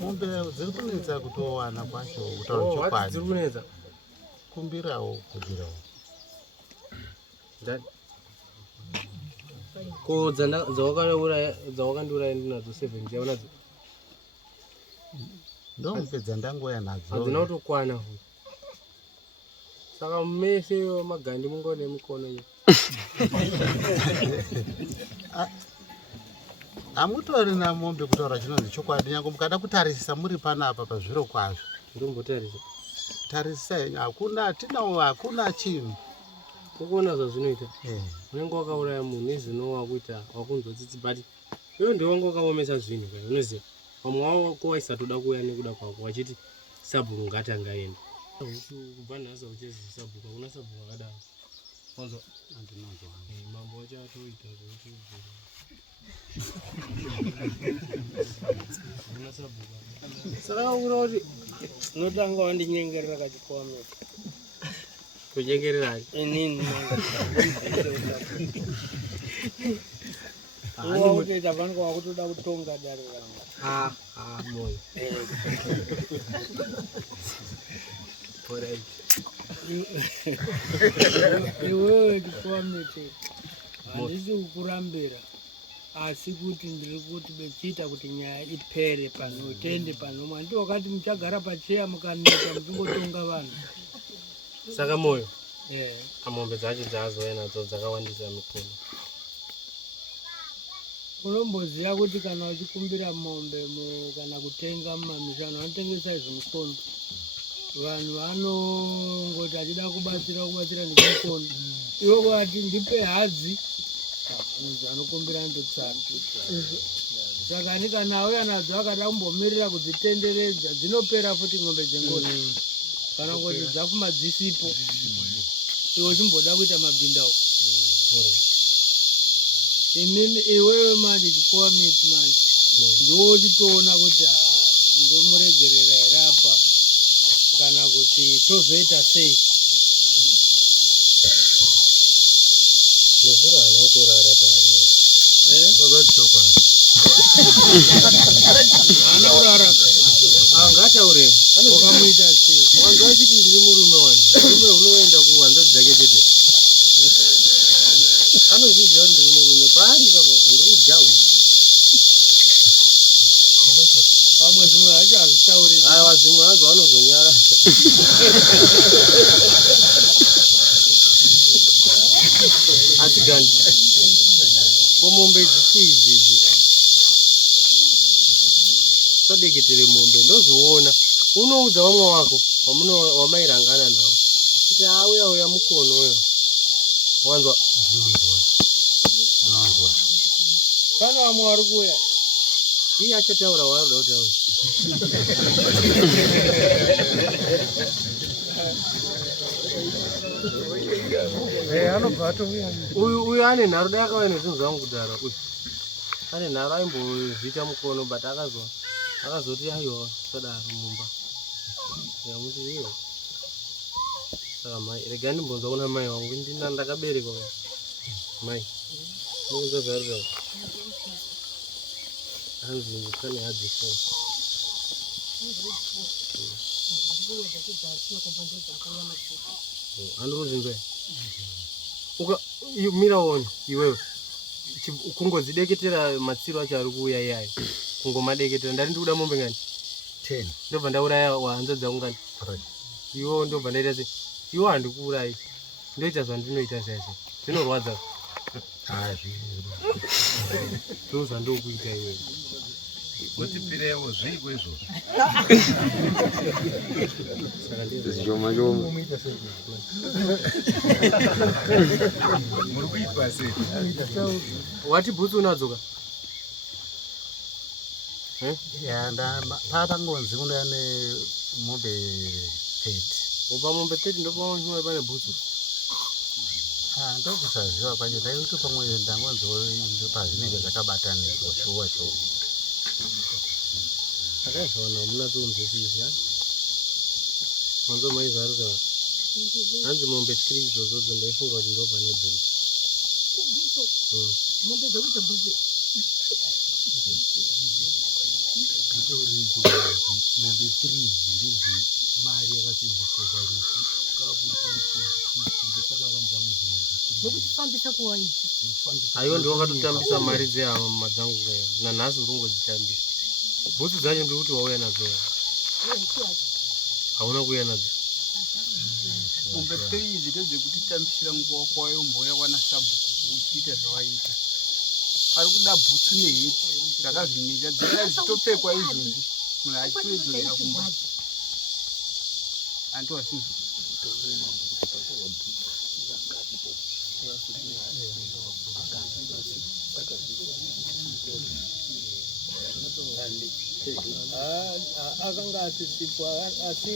mombe dziri kunetsa kutowana kwacho kutaura chokwadi dziri kunetsa kumbirawo kudirawo ko dzawakandiuraya ndinadzo 7 dziaunadzo ndomupedza ndangoya nadzo hadzina kutokwana futi saka mese magandi mungone mukono iyo hamutorina mombe kutaura chinonzi chokwadi nyange mukada kutarisisa muri panapa pazviro kwazvo ndombotarisa tarisisai hakuna chinhu ukuona zvazvinoita unenge wakauraya munhu nezvino wakuita wakunzwa but iwe ndiwanga wakaomesa zvinhu kai unoziva vamwe wako waisatoda kuuya nekuda kwako wachiti sabhuku ngatangaenda kubva nhasi uchezi sabhuku hakuna sabhuku akadaro wanzwa andinonzwa mambo wacho atoita zvokuti hakuna sabhuku saka kakura kuti unotanga wandinyengerera kachikomeka kunyengererani inini utoita vanhu wakutoda kutonga dare rangu moyo iwewe chikomete handisi kukurambira asi kuti ndiri kuti bechiita kuti nyaya ipere pano tende panomwe ndi wakati muchagara pacheya mukaneta muchingotonga vanhu saka moyo amombe dzacho dzaazoya nadzo dzakawandisa mikono. unomboziva kuti kana uchikumbira mombe kana kutenga mumamishano vanotengesa izvo mukono vanhu vanongoti achida kubatsira nemukono iwo kwati ndipe hadzi munhu anokumbira ndotsara saka ani kana auya nadzo akada kumbomirira kudzitenderedza dzinopera futi ng'ombe dzengozi kana ngoti dzapfuma dzisipo iwe uchimboda kuita mabhindawo imimi iwewe manje chipuwa miti manje ndochitoona kuti ndomuregerera here apa kana kuti tozoita sei nezuro hana kutorara pari Chokwadi. hana kurara angataure wakamuita sei wanza achiti ndiri murume wani murume unoenda kuhanzvadzi dzake chete anozviziva kuti ndiri murume pari papa ndoujahu pamwe zvimwe hacho hazvitauri aiwa zvimwe hazvo anozonyara asi gandi komombe idzi idzidzi todeketere mombe ndozviona unoudza vamwe wako wamairangana nawo kuti auya mukono uyo wanzwa pane vamwe vari kuuya iye achataura waroda kutaura anobva atouya uyu ane nharo dai akauya nezvinhu zvangu kudhara uyu ane nharo aimbozviita mukono but akazoti aiwa todaro mumba yamuti iyo saka mai rega ndimbonza kuna mai wangu ndina ndakabereka mai nokunza zvarira hanzi pane hadzi fo andikuzinzwai miraoni iwewe kungodzideketera matsiro acho ari kuuya iyayo kungomadeketera ndari ndikuda mombe ngani 10 ndobva ndauraya wahanza dzangu ngani iwo ndobva ndaita se iwo handikuurayi ndoita zvandinoita zvazvo zvinorwadza ndo zvandokuita iwewe wotipirewo zviko izvozvo muri kuitwa sei wati bhutsu unadzoka papangonzi kunoya nemombe 30 upa mombe 30 ndopamwe pane bhutsu ndokusaziva kwacho taikuti pamwe ndangonzi pazvinenge zvakabatanidzwa shuwa shuwa akaizvaona munatsonzwisisa manzo maizvarutaura hanzi mombe 3 idzodzo ndaifunga kuti ndo pane bhutsu mombe dzokuita bhutsu mombe 3 ndizi mari yakasenzeswa nokutifambisa kuwaita aiwa ndiwo wakatotambisa mari dzehama madzangu kayo nanhasi uri kungodzitambisa bhutsu dzacho ndiri kuti wauya nadzo hauna kuuya nadzo mombe 3 idzi ndedzekutitambisira nguva kwayo mboya kwana sabhuku uchiita zvawaita ari kuda bhutsu neheti zvakazvinita dzina zitopfekwa izvozvi munhu achitoedzorera kumba antowasinzi akanga asisipo asi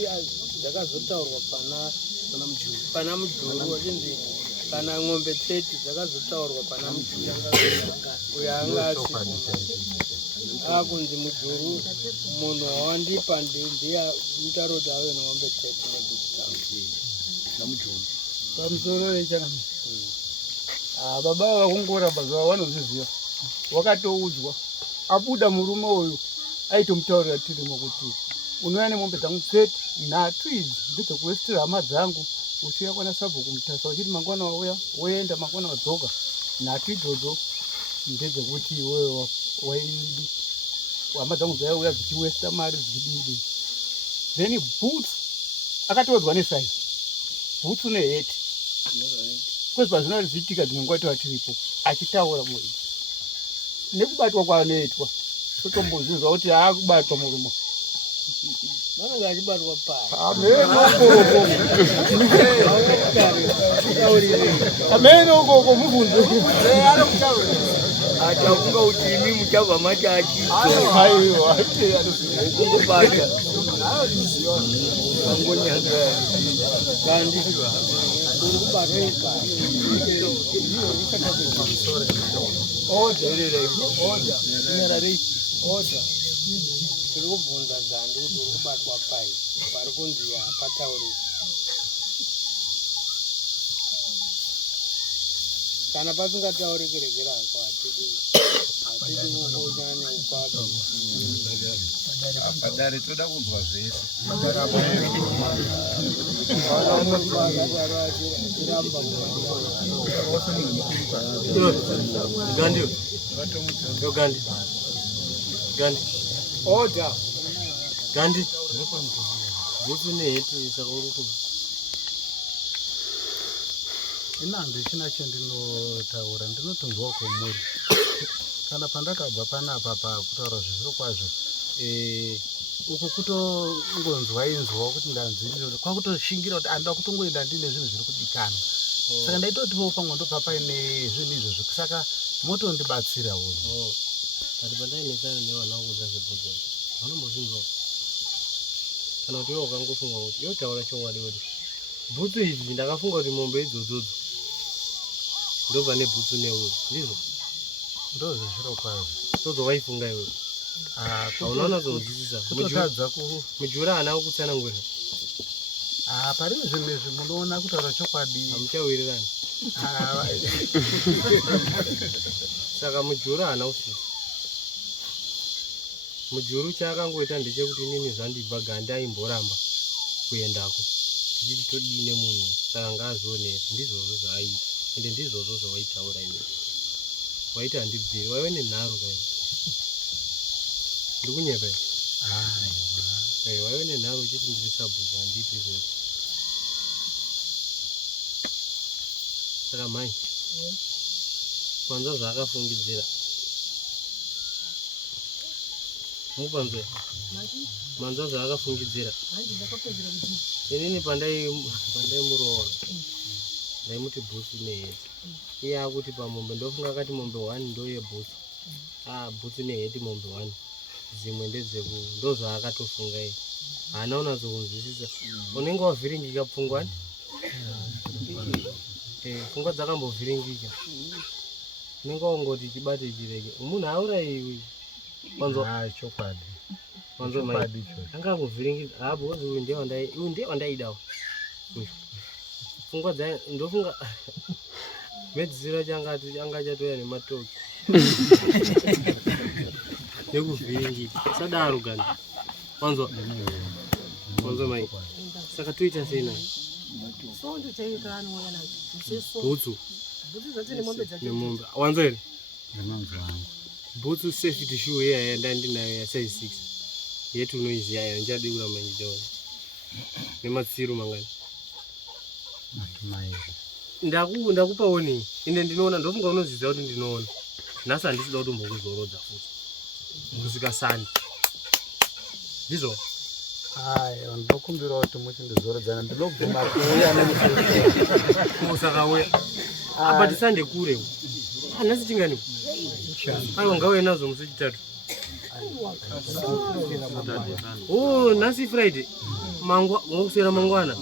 dzakazotaurwa pana mujuru wachinzi kana ng'ombe 30 dzakazotaurwa pana mujuru uyo anga asipo akunzi mujuru munhu wawandipa ndiye mutauro kuti ave ng'ombe 30 namujuru pamusoro wechana baba vakungoramba zva vanozviziva wakatoudzwa abuda murume uyu aitomutaurira tirimo kuti unouya nemombe dzangu 30 nhatu idzi ndedzekuwestira hama dzangu uchiya kwana sabhuku mutasa uchiti mangwana wauya woenda mangwana wadzoka nhatu idzodzo ndedzekuti iwewe hama dzangu dzaiuya dzichiwesta mari dzichididi. Then boots akatowedzwa nesaizi, boots neheti. Kwezi pazvino zviitika dzimwe nguva tova tiripo achitaura muridzi nekubatwa kwaanoitwa totombozvizwa kuti aakubatwa murumo vanenge achibatwa amene ukoko mubvunze achafunga kuti imi muchabva mati achizokubata kandi uri kubatwa tiri kubvunza gandi kuti uri kubatwa pai pari kunzi hapataurisi kana pasingatauriki regera hako hatidi kunyanya ukwado padare toda kunzwa zvese Gandhi bhutsu neheti saka uri kuba ina handisina chendinotaura ndinotonzwa kwemuri kana pandakabva panapa pakutaura zvizviro kwazvo uku kutongonzwainzwa kuti ndanziriro kwakutoshingira kuti andida kutongoenda ndine zvinhu zviri kudikana saka ndaitotiwo pamwe ndobva paine zvinhu izvozvo saka motondibatsira uyu kati pandainesana nevana vakudza zvebhutsu vanombozvinzwa kana kuti iwo ukangofunga kuti yotaura chokwadi kuti bhutsu idzi ndakafunga kuti mombe idzodzodzo ndobva nebhutsu neuyu ndizvo ndozvizviro kwazvo todzo waifunga iwewe unaona zvinzwisisa mujura haana kukutsanangurira pari zvinhu izvi munoona kutaura chokwadi hamuchawirirani saka mujuru haana kusvika mujuru chaakangoita ndechekuti inini zvandibva Gandhi aimboramba kuendako tichiti todine munhu saka ngaazvionere ndizvozvo zvaaita ende ndizvozvo zvawaitaura ine waiti handibviri waive nenharo kai ndiri kunyepa waive nenharo uchiti ndiri sabhuku handiiti izvozvo saka mhai panza zvaakafungidzira mupanzwe manzwa zvaakafungidzira inini pandaimurowa ndaimuti bhutsu neheti iye akuti pamombe ndofunga akati mombe 1 ndoyebhutsu bhutsu neheti mombe 1 dzimwe ndozvaakatofunga iye haana unatsokunzwisisa unenge wavhiringika pfungwani pfungwa dzakambovhiringika unenge waungoti chibate chirege munhu auraiwi chokwadi wanzo mai anga kuvhiringika habozi uyu ndiye wandaidawo pfungwa dzaye ndofunga medzisiro anga chatoya nematoki nekuvhiringika sadaro Gandhi wanzwa mai saka toita sei nayo bhutsu nemombe wanzwa here bhutsu safety shoe iya yandandinayo yasize 6 yetu unoiziya yayo ndichadeura manjijaona nematsiro mangani ndakupa warning ine ndinoona ndofunga unoziziva kuti ndinoona nhasi handisida kuti mbokuzorodza futi kusvika sani ndizvo ndinokumbira kuti muchindizorodzana ndinobvuma kuuya nemusakauya apa tisande kure nhasi tingani aiwa ngauye nazo musi chitatu nhasi Friday ngokuswera mangwana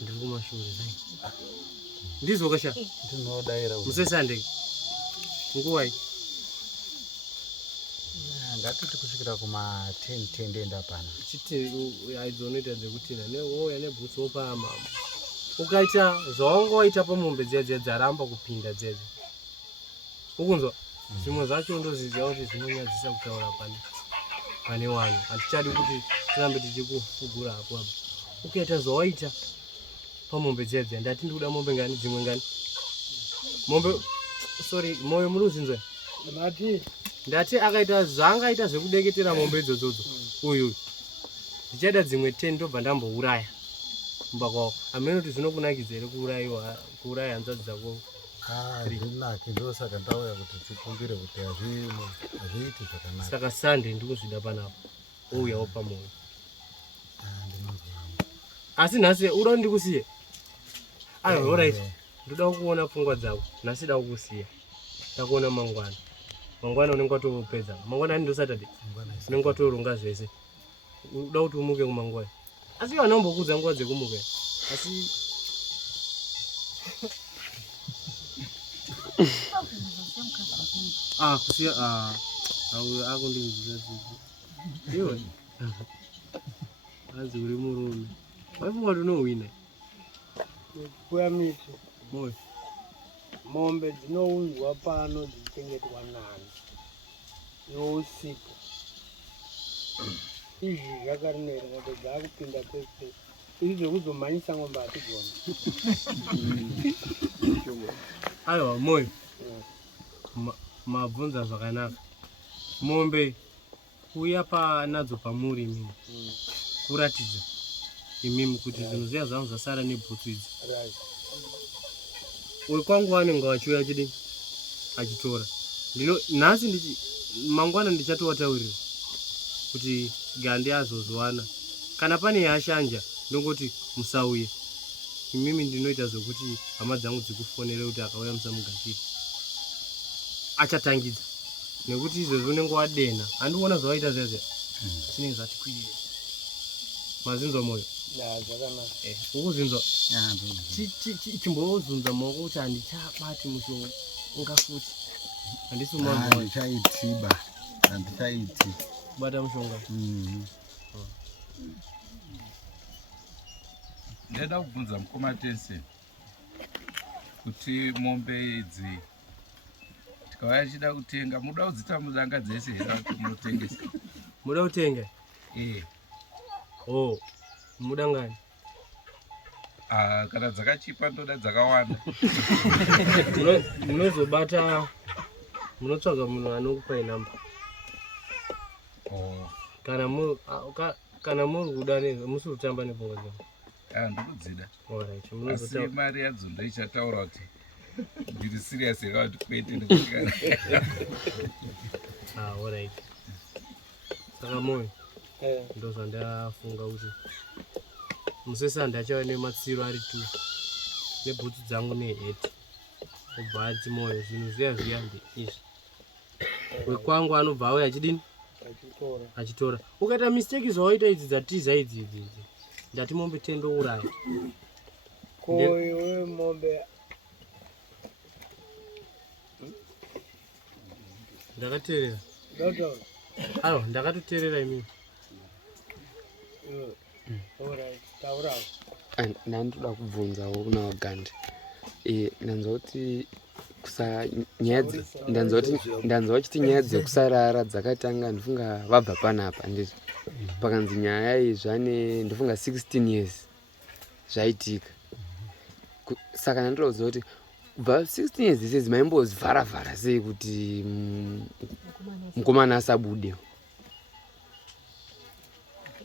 ndiri kumashure ndizvo kasha ndinodaira musesande nguwai ngatiti kusvikira kuma10 ndenda pana chiti aizonoita dzekutina newoya nebhutsu wopama ukaita zvawange waita pamombe dzedze dzaramba kupinda dzedze ukunzwa zvimwe zvacho ndoziziva kuti zvinonyadzisa kutaura pane wanhu hatichadi kuti tirambe tichikufugura hapo apa ukaita zvawaita pamombe dzedze ndati ndikuda mombe ngani dzimwe ngani mombe sorry moyo muri kuzinzwa ndati akaita zvaangaita zvekudeketera mombe idzodzo uyu ndichada dzimwe 10 ndobva ndambouraya kumba kwavo. Amene kuti zvinokunakidza here kuuraya hanzvadzi dzako? Hazvinaki, ndosaka ndauya kuti tikumbire kuti hazviiti zvakanaka. Saka Sande ndikuzvida panapa ouyawo pamwoyo. Asi nhasi uda ndikusiye? Ayo, alright. Ndoda kuona pfungwa dzako. Nhasi da kukusiya. Takuona mangwana. Mangwana unenge watopedza. Mangwana ndo Saturday. Unenge watoronga zvese. Uda kuti umuke kumangwana. Asi iwo anombokudza nguva dzekumuka. Asi kusiya akundinzira dzidzi. Iwe. Azi uri murume. Waifunga kuti unowina. Kuyamisi. Moyo. Mombe dzinounzwa pano dzichengetwa nani yousiku. Izvi zvakarinera kuti dzakupinda pese. Izvi zvekuzomhanyisa ng'ombe hatigoni. Aiwa moyo. Mabvunza zvakanaka. Mombe kuuya nadzo pamuri imimi. Kuratidza imimi kuti zvinhu zviya zvangu zvasara nebhutsu idzi. Uyu kwangu wanenge wachiuya achitora. Nhasi mangwana ndichatovataurira kuti Gande azozwana. Kana pane yashanja ndongoti musauye. Imimi ndinoita zvokuti hama dzangu dzikufonere kuti akauya musamugashiri. Achatangidza. Nekuti izvezvo unenge wadenha. Handikuona zvawaita zvezve. Chinenge zvati kwirire. Mazinzwa moyo? Zvakanaka. Ukuzinzwa? Chimbozunza maoko kuti handichabati mushonga futi. Handisi umazwa. Handichaitiba. Handichaiti. Kubata mushonga. Ndeda kubvunza mukoma Tense kuti mombe idzi tikauya chida kutenga, muda kudzita mudanga dzese here kuti munotengesa? Muda kutenga? Oh, muda ngani? Kana dzakachipa ndoda dzakawanda. Munozobata, munotsvaga munhu anokupai namba. Kana muri kuda musi kutamba nepfungwa dzangu. Ndikudzida. Alright, asi mari yadzo ndoichataura kuti ndiri serious here kuti kwete ndikugara. Alright. Saka moyo ndo zvandafunga kuti musesanda achava nematsiro ari 2 nebhutsu dzangu neheti. Ubva moyo zvinhu zviya ndeizvi. Wekwangu anobva auya achidini? Achitora. Ukaita mistake zvawaita idzi dzatiza idzi. Ndati mombe 10 ndouraya. Koyo mombe. Ndakateerera. Ndautaura. Ndakatoteerera imini. Alright, taurawo. Ndandoda kubvunzawo kuna Wagande. Ndanzwa kuti ndanzwa kuti nyaya dzekusarara dzakatanga ndifunga vabva panapa ndizvo. Pakanzi nyaya izvane ndifunga 16 years zvaitika. Saka ndandoda kuziva kuti kubva 16 years dzese dzimaimbozivhara sei kuti mukomana asabude.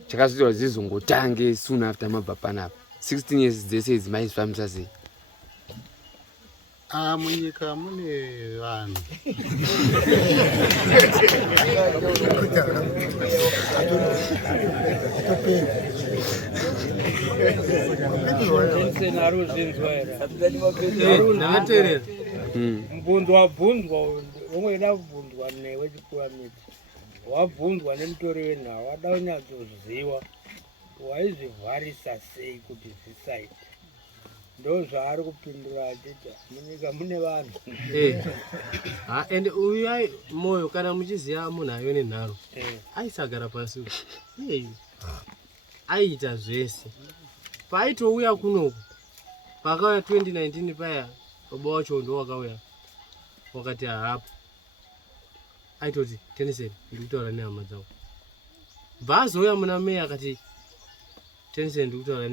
Chakazoita zizongotange soon after mabva panapa. 16 years dzese dzimaizvifambisa sei? Munyika mune vanhu. Ndakateerera. Mbunzwa wabvunzwa, ungoida kubvunzwa newe Chipuramiti. Wabvunzwa nemutori wenhau, wada kunyatsoziva waizvivharisa sei kuti zvisaite. Ndo zvaari kupindura achiti munyika mune vanhu. Ende uyu moyo kana muchiziva munhu ayo nenharo aisagara pasi. Aiita zvese. Paaitouya kunoku pakauya 2019 paya baba wacho ndo wakauya wakati hapo aitoti Tennyson ndiri kutaura nehama dzako. Bva azouya muna meya akati Tennyson ndiri kutaura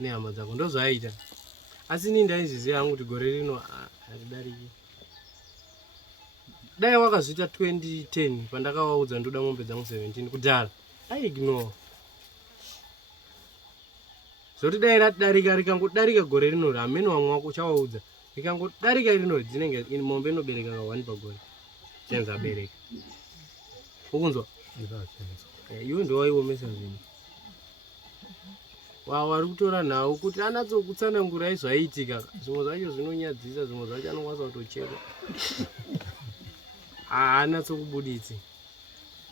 nehama dzako. Ndo zvaaita. Asi ini ndaizviziva hangu kuti gore rino haridariki. dai wakazoita 2010 pandakawaudza ndoda mombe dzangu 17 kudhara aiignore zoti dai ratidarika rikangodarika gore rinori hamene wamwe wako uchawaudza rikangodarika rinori dzinenge mombe inobereka ka1 pagore chenza abereka ukunzwa iwe ndowaiomesa zvinhu wari kutora nhau kuti anatsokutsanangurai zvaiitika zvimwe zvacho zvinonyadzisa zvimwe zvacho anokwanisa kutochekwa haanatsokubuditsi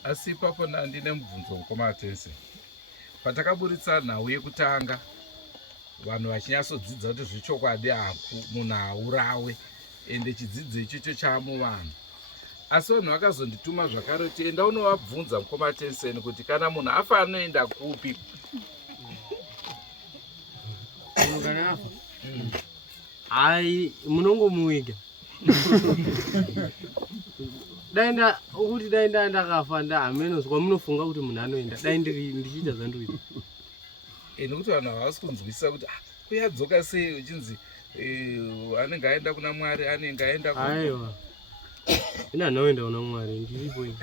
asi ipapo ndine mubvunzo mukomatese patakaburitsa nhau yekutanga vanhu vachinyasodzidza kuti zvichokwadi munhu haurawe ende chidzidzo ichocho chamuvanhu asi vanhu vakazondituma zvakare kuti enda unovabvunza mukomatenseni kuti kana munhu afa anoenda kupi kana afa hai munongomuviga dainda ukuti dainda ndakafa ndahamenozwa munofunga kuti munhu anoenda dai ndichiita zvandoita nekuti vanhu havasi kunzwisisa kuti uyadzoka sei uchinzi anenge aenda kuna mwari anenge aenda aiwa ina anoenda kuna mwari ndiripo ini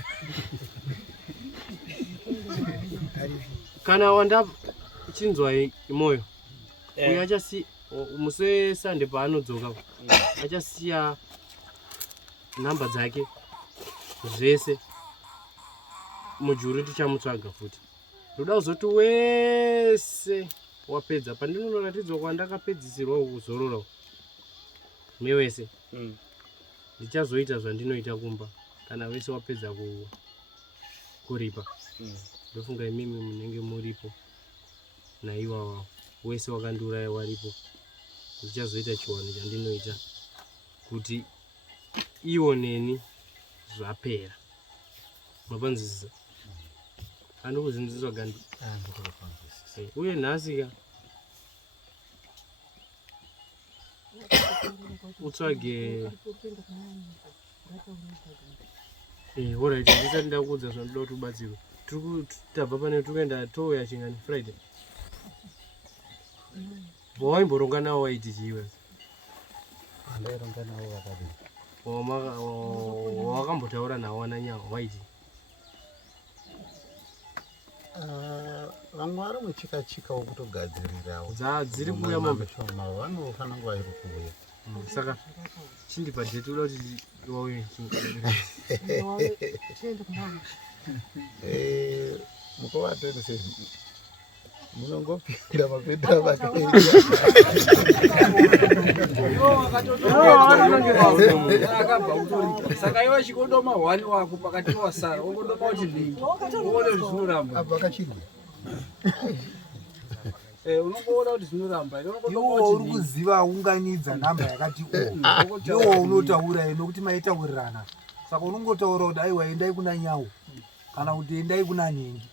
kana wandachinzwa imoyo uyo achasi muse sande paanodzoka achasiya nhamba dzake zvese mujuru tichamutsvaga futi ndoda kuzoti wese wapedza pandinonoratidzwa kwandakapedzisirwa kuzorora mewese ndichazoita zvandinoita kumba kana wese wapedza kuripa ndofunga imimi munenge muripo naiwawa wese wakandiuraya waripo ndichazoita chiwano chandinoita kuti iwo neni zvapera mapanzisisa andikuzinziswa gandi uye nhasika utsvage orit ndisati ndakuudza zvandoda kuti ubatsirwe tabva pane tikuenda touya chingani Friday waimboronga nawo waiti chiiwe andaironga nawo vakadini wakambotaura nawo wananyama waiti vamwe vari muchika wokutogadzirirawo dziri kuuya mombe vanofana nguva iri kuuya saka chindipa dheti uda kuti wauye mukova 27 munongopinda mapendera saka iwe chikodoma 1 wako pakati wasara ongodoma kuti ndingi uone zvinoramba vakachirwa unongoona kuti zvinoramba iwo uri kuziva unganidza nhamba yakati iwo unotaura nokuti maitaurirana saka unongotaura kuti aiwa endai kuna nyau kana kuti endai kuna nhengi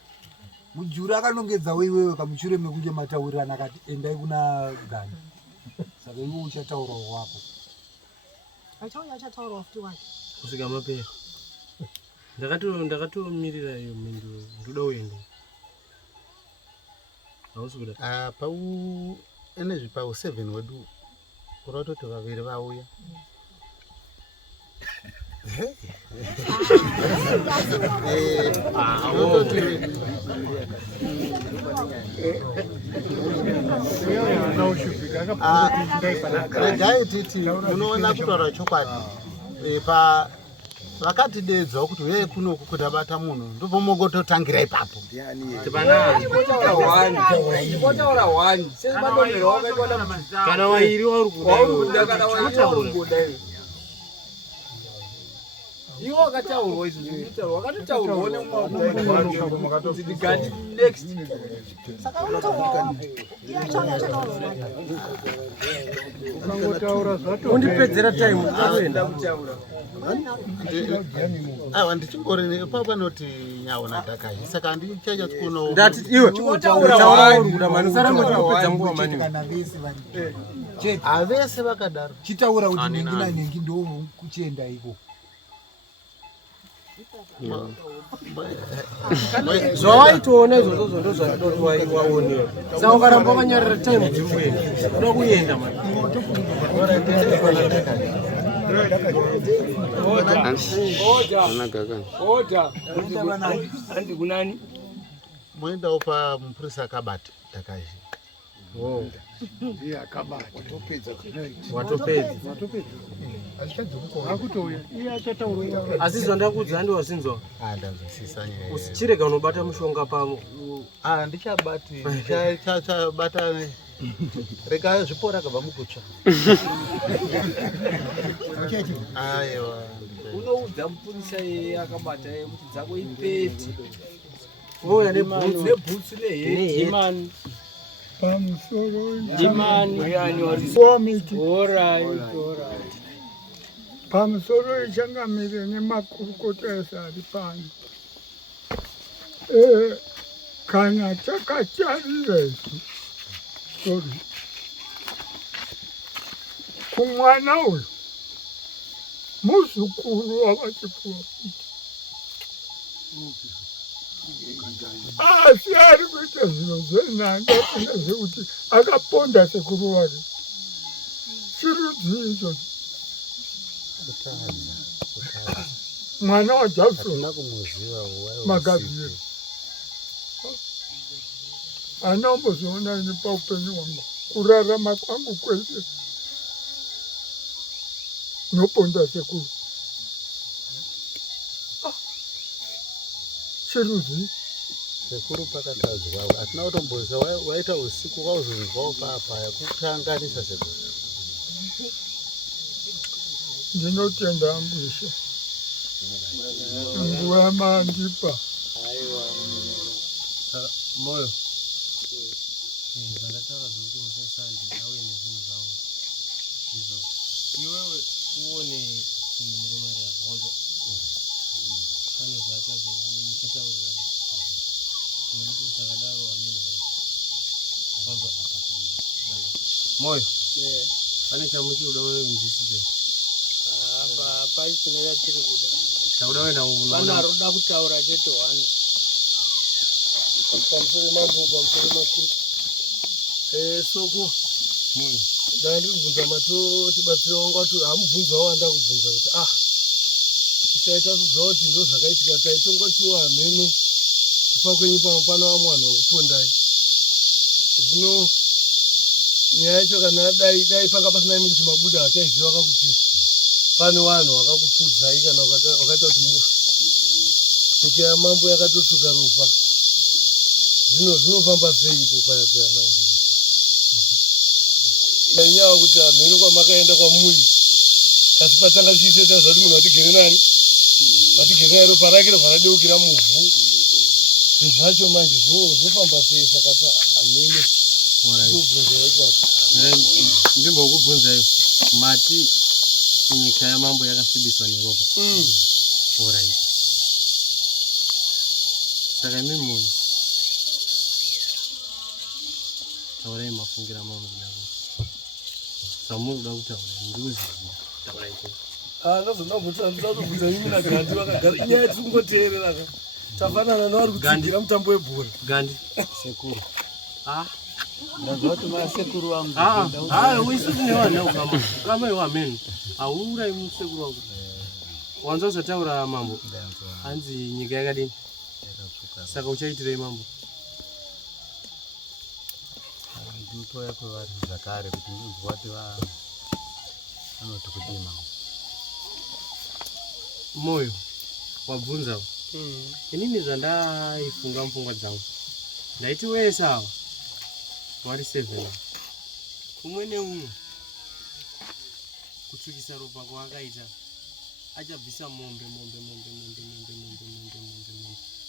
mujuru akanongedzawo iwewe kamushure mekunge mataurirana akati endai kuna gani saka iwe uchataurawo wako kusvika mapera ndakatomirira iyo mhinduro ndoda uenda hausi kuda energy pau 7 wedu kuratoti vaviri vauya regai titi munoona kutaura chokwadi vakatidedzwa kuti uye kunoku kuti abata munhu ndopomogototangira ipapo kana wairi wauri kuda iwo wakataurwa izvo wakatotaurwa nemumati ndigati next undipedzera time akuenda kutaura aiwa ndichingori papanoti nyaona takai saka handichacha kuno ndati iwe utaura uri kuda mani usaramba tinopedza nguva mani havese vakadaro chitaura kuti nhengi nanhengi ndo kuchienda iko zvawaitoona izvozvo ndo zvandoti waonewa saka ukaramba wakanyarira time dziri kuenda uda kuenda mani Andi kunani? Moenda upa mpurisa kabati takaji. Ndiye akabati. Watopedza. Akutoya. Iye achataura. Azizwa ndakudza ndi wazinzwa. Ndazvisisa nyaya. Usichireka unobata mushonga pamo. Ndichabati, ndichabata rega zvipora kabva mukutsva. Aiwa. Unoudza mupurisa yeye akabata yeye kuti dzako ipete. Oya nebhutsu Jimani. Pamusoro Jimani yani wamiti. Ora. Pamusoro ichangamire nemakurukota ese ari pano. Kana takacharira isu. Sorry. Kumwana uyu muzukuru wavachiprofita. Asi ari kuita zvinhu zvenhanda zvekuti akaponda sekuru wake. Chirudzi ichocho. Mwana waJackson Magaviri. Anambozoona ini paupenyu hwangu. Kurarama kwangu kwese noponda sekuru. Chirudzi Sekuru pakatadzwa atina kutomboisa waita usiku kwauzonzwawo papaya kutanganisa sekuru. Ndinotenda Ambusha. Nguva yamandipa. Moyo. Zandataura zvokuti musaisandi auye nezvinhu zvavo. Izvo. Iwewe uone murume yako wanzo. Pane zvacha muchataurirana. Nekuti usakadaro amina. Wanzo apakana. Moyo. Pane chamuchida wewe muzvisise. Apa chinova chiri kuda. Tauda wena Pana roda kutaura chete wani. Pamusoro mambo pamusoro makuru. Soko. Moyo. Ndari kubvunza mato tibatsira wangu kuti hamubvunza wanda kubvunza kuti isaita kuzwa kuti ndo zvakaitika taitongotiwa hameno kufa kwenyu pano vamwana wakupondai. Zvino nyaya yacho kana dai panga pasina imi kuti mabuda ataiziva kuti pane vanhu vakakupfudzai kana wakaita kuti mufe. Nyika yamambo yakatotsuka ropa. Zvino zvinofamba sei ipo paya manje? Nyaya kuti hameno kwamakaenda kwamuri kasi patanga tichiita zvati munhu watigere nani watigere naye ropa rake robva radeukira muvhu. Zvacho manje zvofamba sei saka hameno ndobvunzira ipapo. Ndimbo kukubvunzai mati nyika yamambo yakasvibiswa neropa. Alright. Saka imi munhu taurai mafungira mambo kudaro. Samuri kuda kutaura nduzi taurai chete. Ndazonda kubvunza imi naGandhi vakagara inyaya tiri kungoteerera ka. Tafanana navari kutsigira mutambo webhora. Gandhi sekuru. Ndazwa kuti masekuru wangu. Uisuzi nevanhu kama iwe hameno. Aurai musekuru wako. Wanza usataura mambo. Hanzi nyika yakadini. Saka uchaitirei mambo? Nditoya kwevari zvakare kuti ndinzwa kuti vanoti kudima. Moyo wabvunza. Inini zvandaifunga mupfungwa dzangu ndaiti wese ava vari 7 umwe neumwe kutsukisa ropa kwaakaita achabvisa mombe.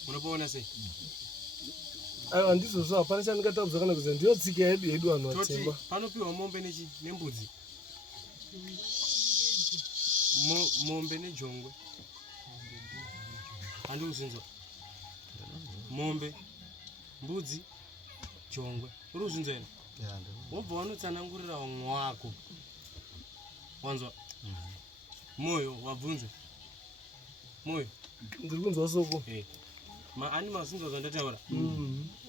Unopaona sei? Aiwa ndizvo hapana chandingataudzwa kana kuziva ndiyo tsika yedu vanhu vatemba. Panopiwa mombe nembudzi. Mombe nejongwe. Handi kuzinzwa. Mombe, mbudzi, jongwe. Uri kuzinzwa here? Wobva wanotsanangurira vamwe wako. Wanzwa? Moyo wabvunza. Moyo. Ndiri kunzwa soko. Ani mazinzwa zvandataura.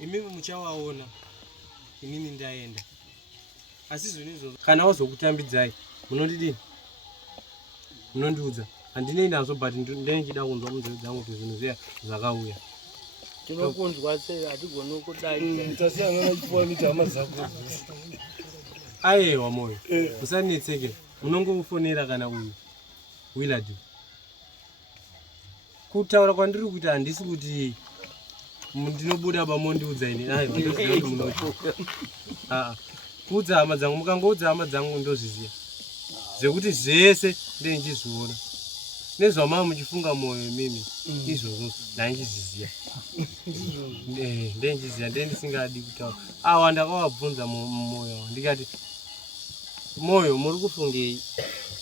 Imimi muchawaona. Inini ndaenda. Asi zvinhu izvozvo kana wazokutambidzai munondidini? munondiudza handinei nazvo but ndinechida kunzwa munzeve dzangu kuti zvinhu zviya zvakauya tinokunzwa sei hatigoni kudai tasiyana chipuwa miti hama dzako aiwa moyo usanetseke munongofonera kana uyu Willard kutaura kwandiri kuita handisi kuti ndinobuda pamondiudza ini aiwa ndoziva kuti munoti kuudza hama dzangu mukangoudza hama dzangu ndozviziva zvekuti zvese ndendichizviona nezvamava muchifunga mwoyo mimi izvozvo ndandichiziziva ndendichiziva ndendisingadi kutaura awa ndakavabvunza mumwoyo ndikati mwoyo muri kufungei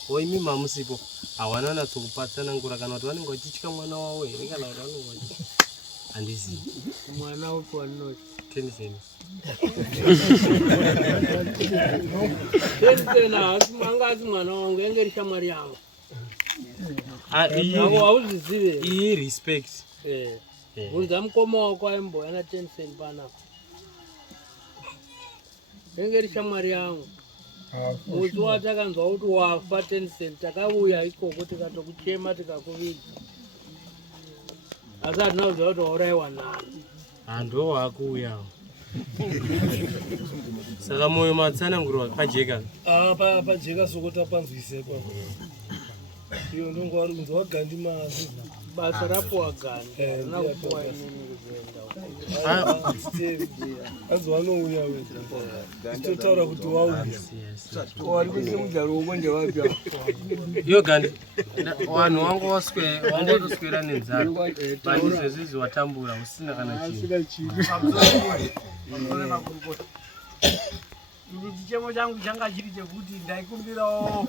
oimi mamusipo hawana natsokupatsanangura kana kuti vanenge vachitya mwana wavo here kana kuti vanenge vachi handizivi mwana upi wanoti Teniseni manga asi mwana wangu engeri shamwari yangu hauzvizive iyi respect bvunza mukoma wako aimboya na 10 cent panapa engeri shamwari yangu musi watakanzwa kuti wafa 10 cent takauya ikoko tikatokuchema tikakuvidza asi hatina kuziva kuti waurayiwa nani ndo wakuuyawo saka moyo matsanangurwa pajeka pajeka sokota panzwisekwa iyo ndongo vari kunzi wagandi mazi basa rapuwa gandi rina kupuwa anzi wanouya wega itotaura kuti wauya wari kuise mujaro woko ndewapya iyo gandi vanhu wangotoswera nenzara pandizvezvizvi watambura usina kana chinhu ini chichemo changu changa chiri chekuti ndaikumbirawo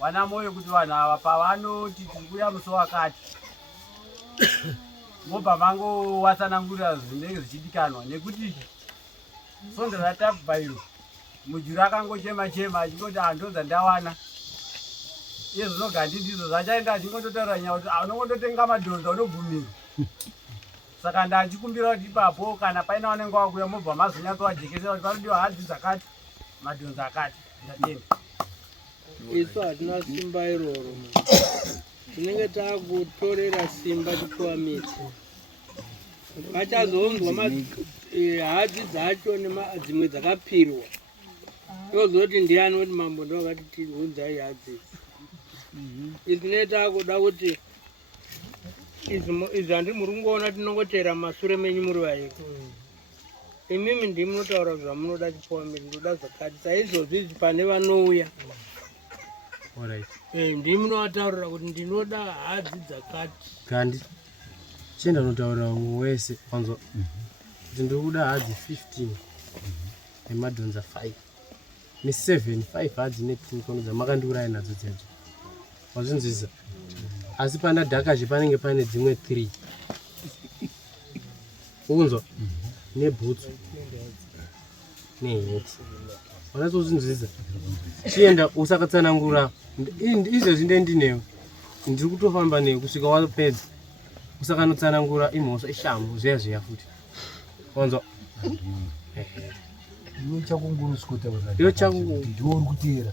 wana moyo kuti vanhu ava pavanoti tiri kuya musi wakati mobva mangowatsanangurira zvinenge zvichidikanwa nekuti sonda ratabvairo mujuru akangochema-chema achingoti handodza ndawana iye zvinogandi ndizvo zvachaenda achingototaura nyaya kuti unongototenga madhonza unobvumira saka ndachikumbira kuti ipapo kana paina vanenge vakuya mobva mazonyatsoajekesera kuti panodiwa hadzi dzakati madhonza akati ndatenda isu hatina simba iroro tinenge taakutorera simba tipuwa miti vachazonzwa hadzi dzacho dzimwe dzakapirwa yozoti ndiani kuti mambo ndovakati tiunzai hadzi idzi tinenge taakuda kuti izvi handi muri kungoona tinongotera mashure menyu muri vaiko imimi ndimunotaura zvamunoda chipuwa miti ndoda zvakati saizvozvi izvi pane vanouya ndimunovataurira kuti ndinoda hadzi dzakati gandi chienda unotaurira umwe wese wanzwa kuti ndikuda hadzi 15 nemadhonza 5 ne7 5 hadzi ne10 konodza makandiurayi nadzo dzedzo wazvinzwisa asi pana dhakazve panenge pane dzimwe 3 ukunzwa nebhutsu neheti wanatsozvinzwisa chienda usakatsanangura izvezvi ndendinewo ndiri kutofamba newe kusvika wapedza usakanotsanangura imhosva ishambo zviya zviya futi wanzwa iwe chakungurusikuta iwe chakungu ndiwo uri kutera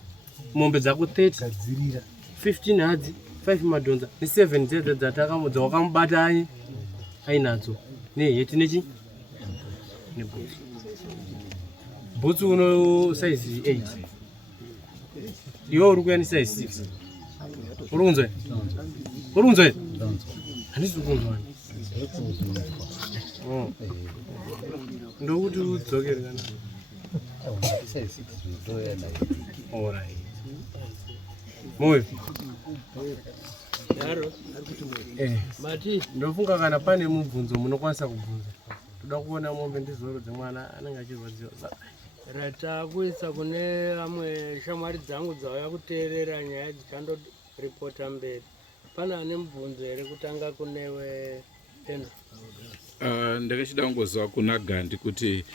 mombe dzako 30 gadzirira 15 hadzi 5 madhonza ne7 dzedza dzatakamudza wakamubata ainadzo neheti nechi nebhutsu bhutsu uno saizi 8 iwe uri kuya nesaizi 6 uri kunzwa uri kunzwa handisi kunzwa ndokuti udzokere kana alright moyo yaro mati ndofunga kana pane mubvunzo munokwanisa kubvunza toda kuona mombe ndizoro dzemwana anenge achirwadziwa ratakuisa kune amwe shamwari dzangu dzauya kuteerera nyaya dzichandoripota mberi pana ane mubvunzo here kutanga kunewe ena ndakachida kungoziva kuna gandi kuti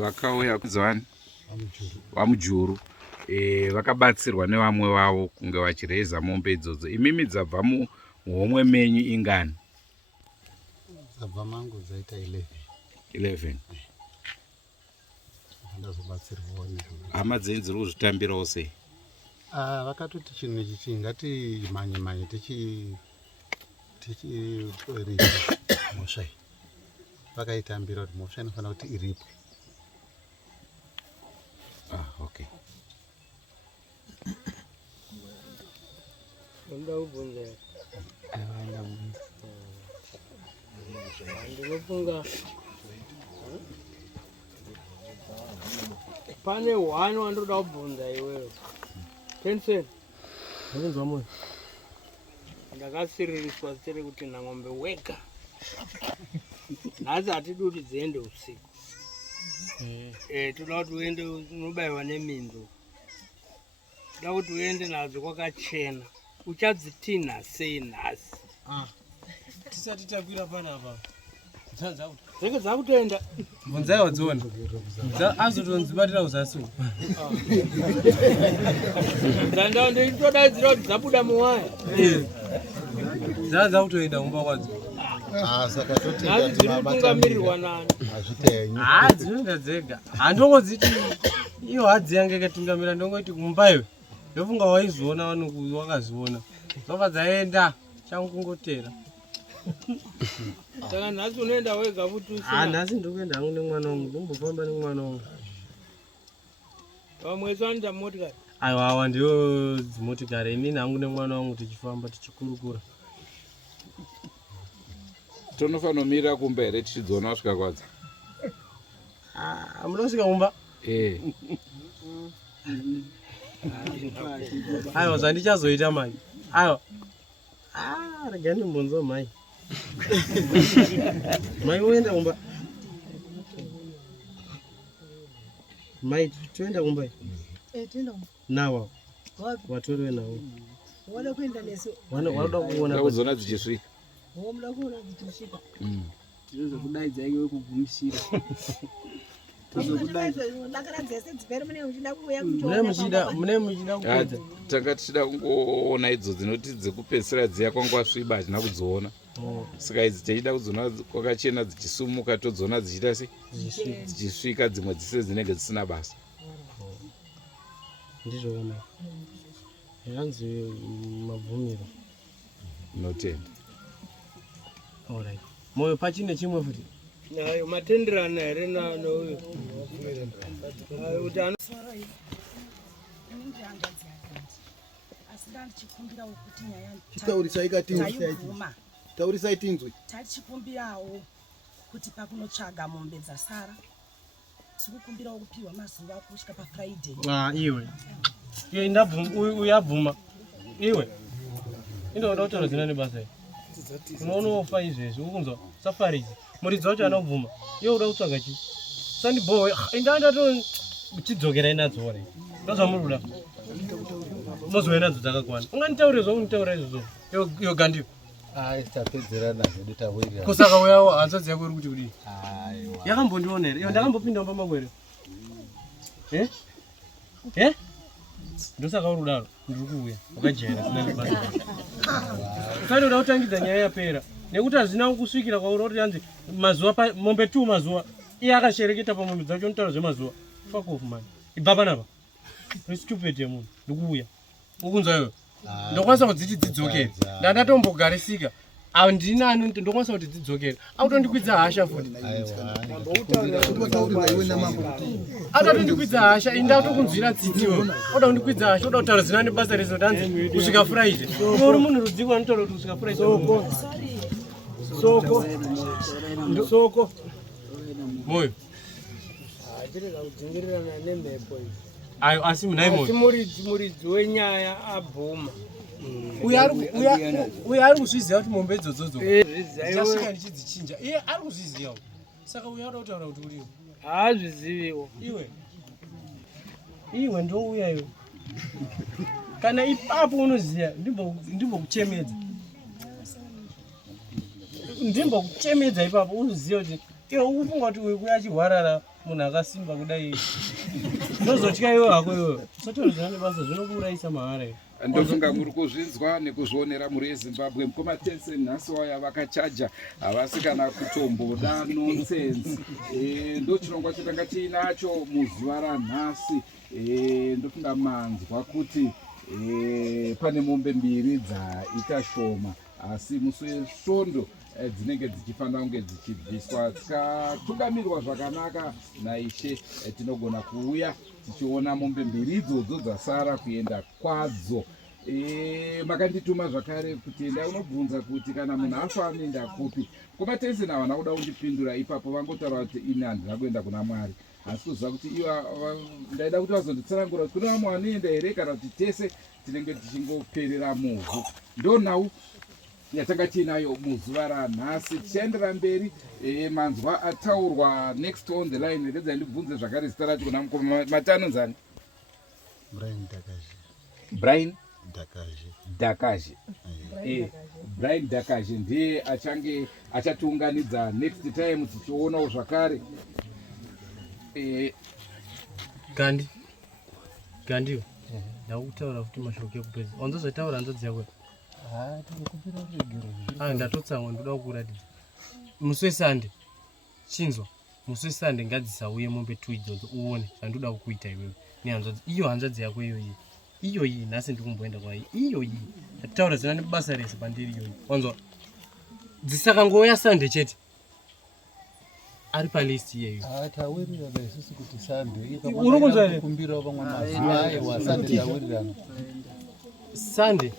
vakauya kuzvani vamujuru vakabatsirwa nevamwe vavo kunge vachireza mombe idzodzo imimi dzabva muhomwe menyu ingani dzabva mangu dzaita 11 ndazobatsirwawo hama dzenyu dziri kuzvitambirawo sei vakatoti chinhu ichi ngatimhanye tichiripwe mhosva iyi. Vakaitambira kuti mhosva inofanira kuti iripwe. Okay. Ndinofunga pane one wandoda kubvunza iwewe. Tensen. Ndinonzwa moyo. Ndakasiririswa sere kuti naNg'ombe wega. Nhasi hatidi dziende usiku. Toda kuti uende unobayiwa neminzo. Toda kuti uende nadzo kwakachena. Uchadzitinha sei nhasi? Tisati takwira panapa. Dzenge dzakutoenda. Bvunzai wadziona. Azotonzibatira uzasi. Dzanda nditodaidzira kuti dzabuda muwaya. Dzakutoenda kumba kwadzo. Saka toti dzirikungamirirwa nani? Hazvitenyi. Dzinoenda dzega. Handongodziti iyo hadzi yange ikatungamira ndongoti kumbayo. Ndofunga waizoona wakaziona. Zvobva dzaenda changu kungotera. Saka nhasi unoenda wega futi usina? Nhasi ndokuenda hangu nemwana wangu. Ndombofamba nemwana wangu. Vamwe vanoita motikari? Aiwa ndiyo dzimotikari. Inini hangu nemwana wangu tichifamba tichikurukura. Tonofanomira kumba here tichidziona wasvika kwadza? Munosvika kumba? Aiwa zvandichazoita mai. Aiwa. Regai ndimbonzwa mai. Mai uenda kumba? Mai toenda kumba? Toenda kumba. Nawa. Watoriwe nawo. Wada kuenda nesu. Wanoda kuona kuzoona dzichisvika. Muda kuona dzichisvika. Tizokudaidza iwe kugumisira. Mune muchida kupedza. Tanga tichida kungoona idzo dzinoti dzekupedzisira dziya kwanga wasviba hatina kudziona. Saka idzi tichida kudziona kwakachena dzichisumuka todziona dzichiita sei? Dzichisvika dzimwe dzise dzinenge dzisina basa. Ndizvoona. Yanzi mabvumiro. Notenda. Alright. Moyo pachine chimwe futi. Nayo matenderana here nauyo. Kuti taurisai tinzwi. Tachikumbirawo kuti pakunotsvaga mombe dzasara tikukumbirawo kupiwa mazuva kusvika paFriday. Iwe. Iwe uyabvuma. Iwe. Indoda kutaura zina nebasa iri. Unoona wofa izvezvi ukunzwa safari idzi. Muridzi wacho anobvuma. Iwe uda kutsvaga chii? Sandibhowe. Indandato uchidzokera inadzo ore. Ndozvamuri kuda. Mozowe nadzo dzakakwana. Unganitaurire zvaunitaura izvozvo. Iyo gandiyo. Tapedzerana zvedu tawirira. Kusaka uyawo hanzvadzi yako iri kuti kudii? Yakambondiona here? Iyo ndakambopindawo pamagwere. Ndosaka uri kudaro ndiri kuuya wakajaira sina basa. Ufanira kutangidza nyaya yapera nekuti hazvina kusvikira kwauri kuti yanzi mazuva mombe 2 mazuva iye akashereketa pamombe dzacho unotaura zvemazuva. Fuck off man. Ibva panapa. Stupid yemunhu ndikuuya. Ukunzwa iwe? Ndokwanisa kudziti dzidzokere. Ndandatombogarisika. Andinani ndokwanisa kuti dzidzokere. Autondikwidza hasha futi. Autondikwidza hasha indatokunzwira tsitsi wewe. Oda kundikwidza hasha oda kutaura zina nebasa rezo tanzi kusvika Friday. Uri munhu rudziko anotaura kuti kusvika Friday. Soko. Moyo. Achirega kudzingirirana nemhepo idzi. Ayo asi munai moyo. Asi muridzi wenyaya abvuma. Uya ari kuzviziva kuti mombe idzodzo ndichasvika ndichidzichinja. Iye ari kuzvizivawo. Saka uya uda kutaura kuti uriwo. Haazviziviwo. Iwe ndouya iwe. Kana ipapo unoziva ndimbokuchemedza. Ndimbokuchemedza ipapo unoziva kuti iwe ukufunga kuti uyu kuya achihwarara munhu akasimba kudai. Ndozotya iwe hako iwe. Usatora zvina nebasa zvinokuurayisa mahara iwe. Ndofunga muri kuzvinzwa nekuzvionera muri eZimbabwe. Mukoma Tense nhasi waya vakachaja havasi kana kutomboda nonsense. Ndo chirongwa chatanga tiinacho muzuva ranhasi. Ndofunga manzwa kuti pane mombe mbiri dzaita shoma asi musi wesvondo dzinenge dzichifanira kunge dzichibviswa dzikatungamirwa zvakanaka naishe. Tinogona kuuya tichiona mombe mbiri idzodzo dzasara kuenda kwadzo. Makandituma zvakare kuti unobvunza kuti kana munhu afa anoenda kupi. Kumatesi navana kuda kundipindura ipapo vangotaura kuti ini handina kuenda kuna Mwari, asi kuziva kuti ndaida kuti vazonditsanangura kuti kuna vamwe vanoenda here kana kuti tese tinenge tichingoperera muvhu. Ndo nhau yatanga tiinayo muzuva ranhasi. Tichaendera mberi, manzwa ataurwa next on the line. Redza ndibvunze zvakare zita racho kuna mukoma matanonzani. Brian Dakaji. Brian Dakaji ndiye achatiunganidza next time tichionawo zvakare. Gandiyo ndakutaura kuti mashoko ekupedza wanzozotaura hanzodzi yako. Ndatotsamwa ndoda kukuratidza musi wesande. Chinzwa, musi wesande ngadzisauye mombe 2 idzodzo uone zvandoda kukuita iwewe nehanzvadzi. Iyo hanzvadzi yako iyoyi nhasi ndikumboenda kwayo iyoyi. Ndataura zina nebasa rese pandiri iyoyi. Wanzwa, dzisakangoya sande chete ari palist iyeyo. Tawirirana isusu kuti sande unokunzwa here kumbira vamwe mazuva ayo sande tawirirana sande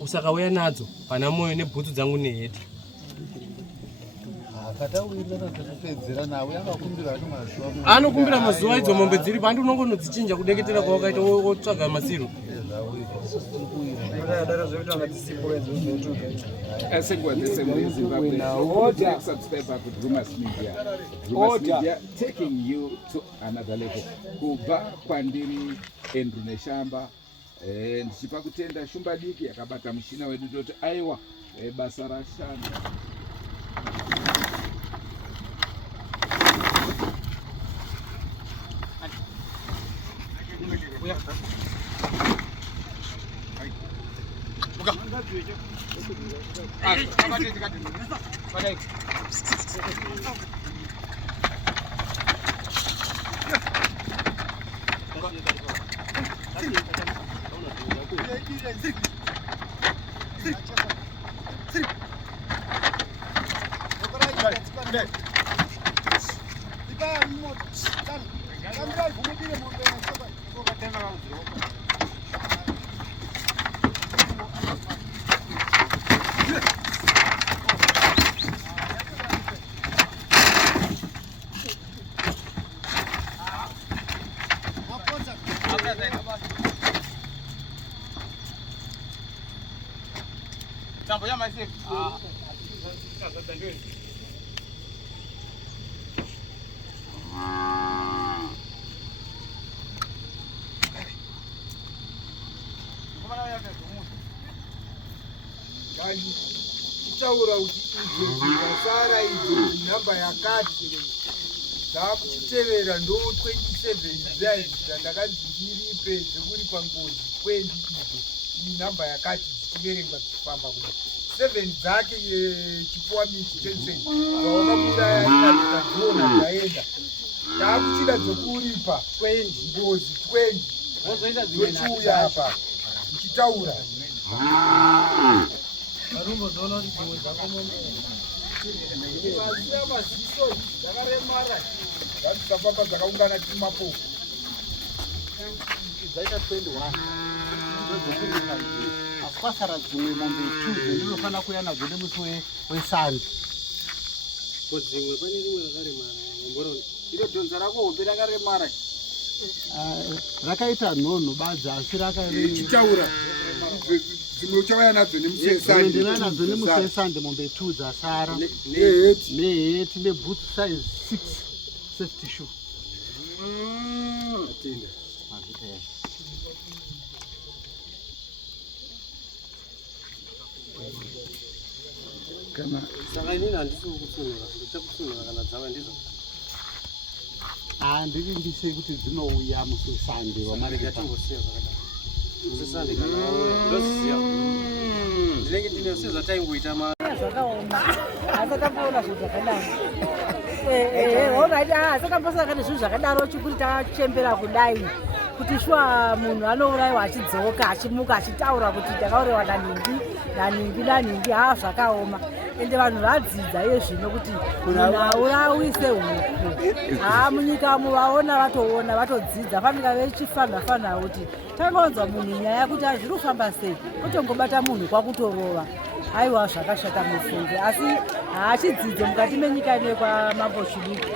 usakauya nadzo pana moyo nebhutsu dzangu neheti. Akatawirirana totopedzera nawe akakumbira mazuva anokumbira mazuva idzo mombe dziri pandi unongonodzichinja kudeketera kwawakaita wotsvaga masiro. Taking you to another level. Kubva kwandiri Andrew Neshamba, ndichipa kutenda Shumba Diki yakabata mushina wedu toti aiwa basa rashanda. Kutaura kuti dzasara idzo namba yakati dzakuchitevera ndo 27 dzayi dzandakadzingiripe dzekuripa ngozi 20 idzo iyi namba yakati dzichiverengwa dzichifamba kudai 7 dzake chipuwa miti 10 dzawakamuraya ikadzitadziona dzaenda takuchida dzokuripa 20 ngozi 20 dzochiuya apa ichitaura Arumbo zono kuti dzimwe dzakomona. Maziso dzakaremara. Dzakapapa dzakaungana chimapo. dzaita 21 asipasara dzimwe mombe 2 dzinofana kuya nadzo nemusi wesande. Dzimwe pane rimwe rakaremara ngomborona. Iro dhonza rako hope rakaremara. Rakaita nhonho badza asi rakachitaura. Dzimwe uchauya nadzo nemusi wesande. Ndina nadzo nemusi wesande mombe 2 dzasara. Neheti nebhutsu size 6 safety shoe. Atenda. Kana saka inini handisi kutsunura ndichakutsunura kana dzava ndizo. Ndirimbise kuti dzinouya musi wesande wamarega tongosiya zvakadaro. Musi sande kana wauya ndoziya. Ndinenge ndine sezvataingoita ma zvakaoma. Asakamboona zvinhu zvakadaro. Alright, asakambosa kana zvinhu zvakadaro chikuri tachembera kudai. kuti shwa munhu anourayiwa achidzoka achimuka achitaura kuti ndakaurayiwa naningi haa zvakaoma. Ende vanhu vadzidza iye zvino kuti munhu aurawise huku. Haa munyika muvaona vatoona vatodzidza fanika vechifana kuti tangonzwa munhu nyaya kuti zviri kufamba sei otongobata munhu kwakutorova. Aiwa zvakashata mufunge asi haachidzidze mukati menyika ine kwamambo Chiduku.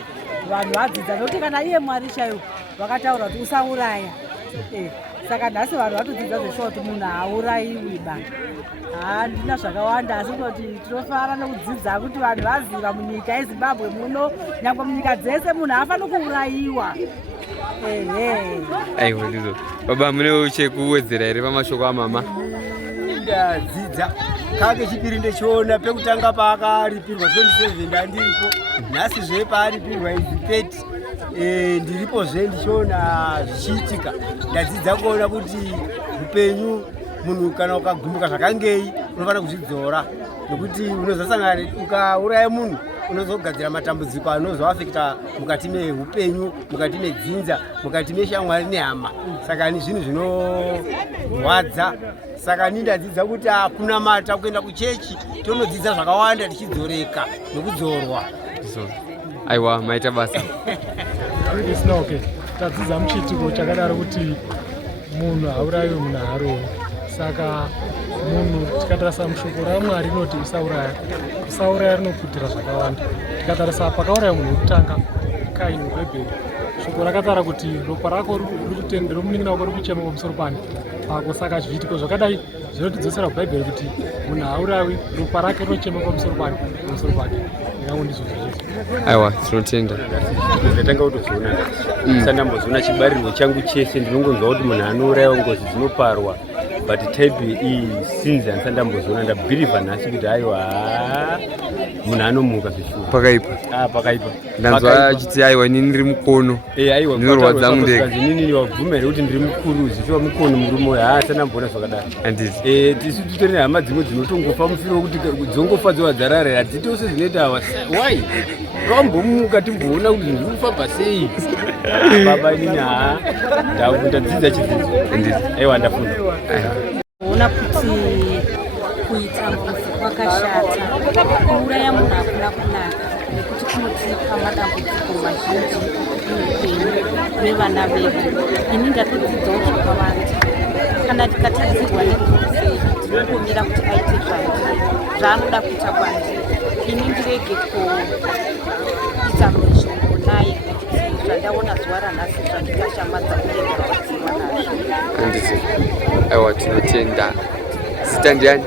Vanhu vadzidza nokuti kana iye Mwari chaiwo vakataura kuti usauraya. Saka nhasi vanhu vatodzidza zveshuwa kuti munhu haurayiwi ba. Handina zvakawanda asi kuti tinofara nokudzidza kuti vanhu vaziva munyika yeZimbabwe muno nyangwe munyika dzese munhu hafaniri kuurayiwa. Aiwa ndizvo. Baba munewo chekuwedzera here pamashoko amama? Ndadzidza kake chipiri ndechiona pekutanga paakaripirwa 27 ndandiripo, nhasi zve paaripirwa izi 30 ndiripo zve ndichiona zvichiitika. Ndadzidza kuona kuti upenyu munhu kana ukagumuka zvakangei unofanira kuzvidzora, nekuti unozosangana ukauraya munhu unozogadzira matambudziko anozoafekta mukati meupenyu, mukati medzinza, mukati meshamwari nehama. Saka ni zvinhu zvinorwadza. Saka ni ndadzidza kuti kunamata kuenda kuchechi tonodzidza zvakawanda tichidzoreka nekudzorwa. Aiwa maita basa. Isina okay. Tadzidza muchiitiko chakadaro kuti munhu haurayiwi munhu haarowi. Saka munhu tikatarisa mushoko raMwari rinoti usauraya. Kusauraya rinoputira zvakawanda. Tikatarisa pakauraya munhu wekutanga Kaini muBhaibheri, shoko rakataura kuti ropa rako romunin'ina wako riri kuchema pamusoro pane pako. Saka zviitiko zvakadai zvinotidzosera kuBhaibheri kuti munhu haurayiwi, ropa rake rinochema pamusoro pake. Ndingango ndizvo zvizvo. Aiwa tinotenda. Ndatanga kutozoona sandambozoona chibaririro changu chese. Ndinongonzwa kuti munhu anourayiwa ngozi dzinoparwa, but type iyi sinzi handisandambozoona. Ndabhirivha nhasi kuti aiwa munhu anomuka zvishuwa pakaipa. Pakaipa. Ndanzwa achiti aiwa nini ndiri mukono. Aiwa ndinorwadza ndega. Nini wabvumira kuti ndiri mukuru zvishuwa mukono murume sandamboona zvakadaro. Handiti. Tisu titori nehama dzimwe dzinotongofa mushure wekuti dzongofa dzowadzarara hadziti se zvinoita awa. Why? Kambomuka timboona kuti ndiri kufamba sei. Baba inini ndadzidza chidzidzo. Aiwa ndafunda. Ona kuti kuita mbuzi kwakashata, kuuraya munhu hakuna kunaka nekuti kunotipa madambudziko mazhinji muupenyu hwevana vedu. Ini ndatodzidzawo zvakawanda. Kana tikatarisirwa nebvunzi tinongomira kuti aite zvaanoda kuita kwandiri. Ini ndirege kuita mhizhongo naye nekuti zvandaona zuva ranhasi zvandikashamadza kurega kudziwa nazvo. Handiti. Aiwa tinotenda. Zita ndiani?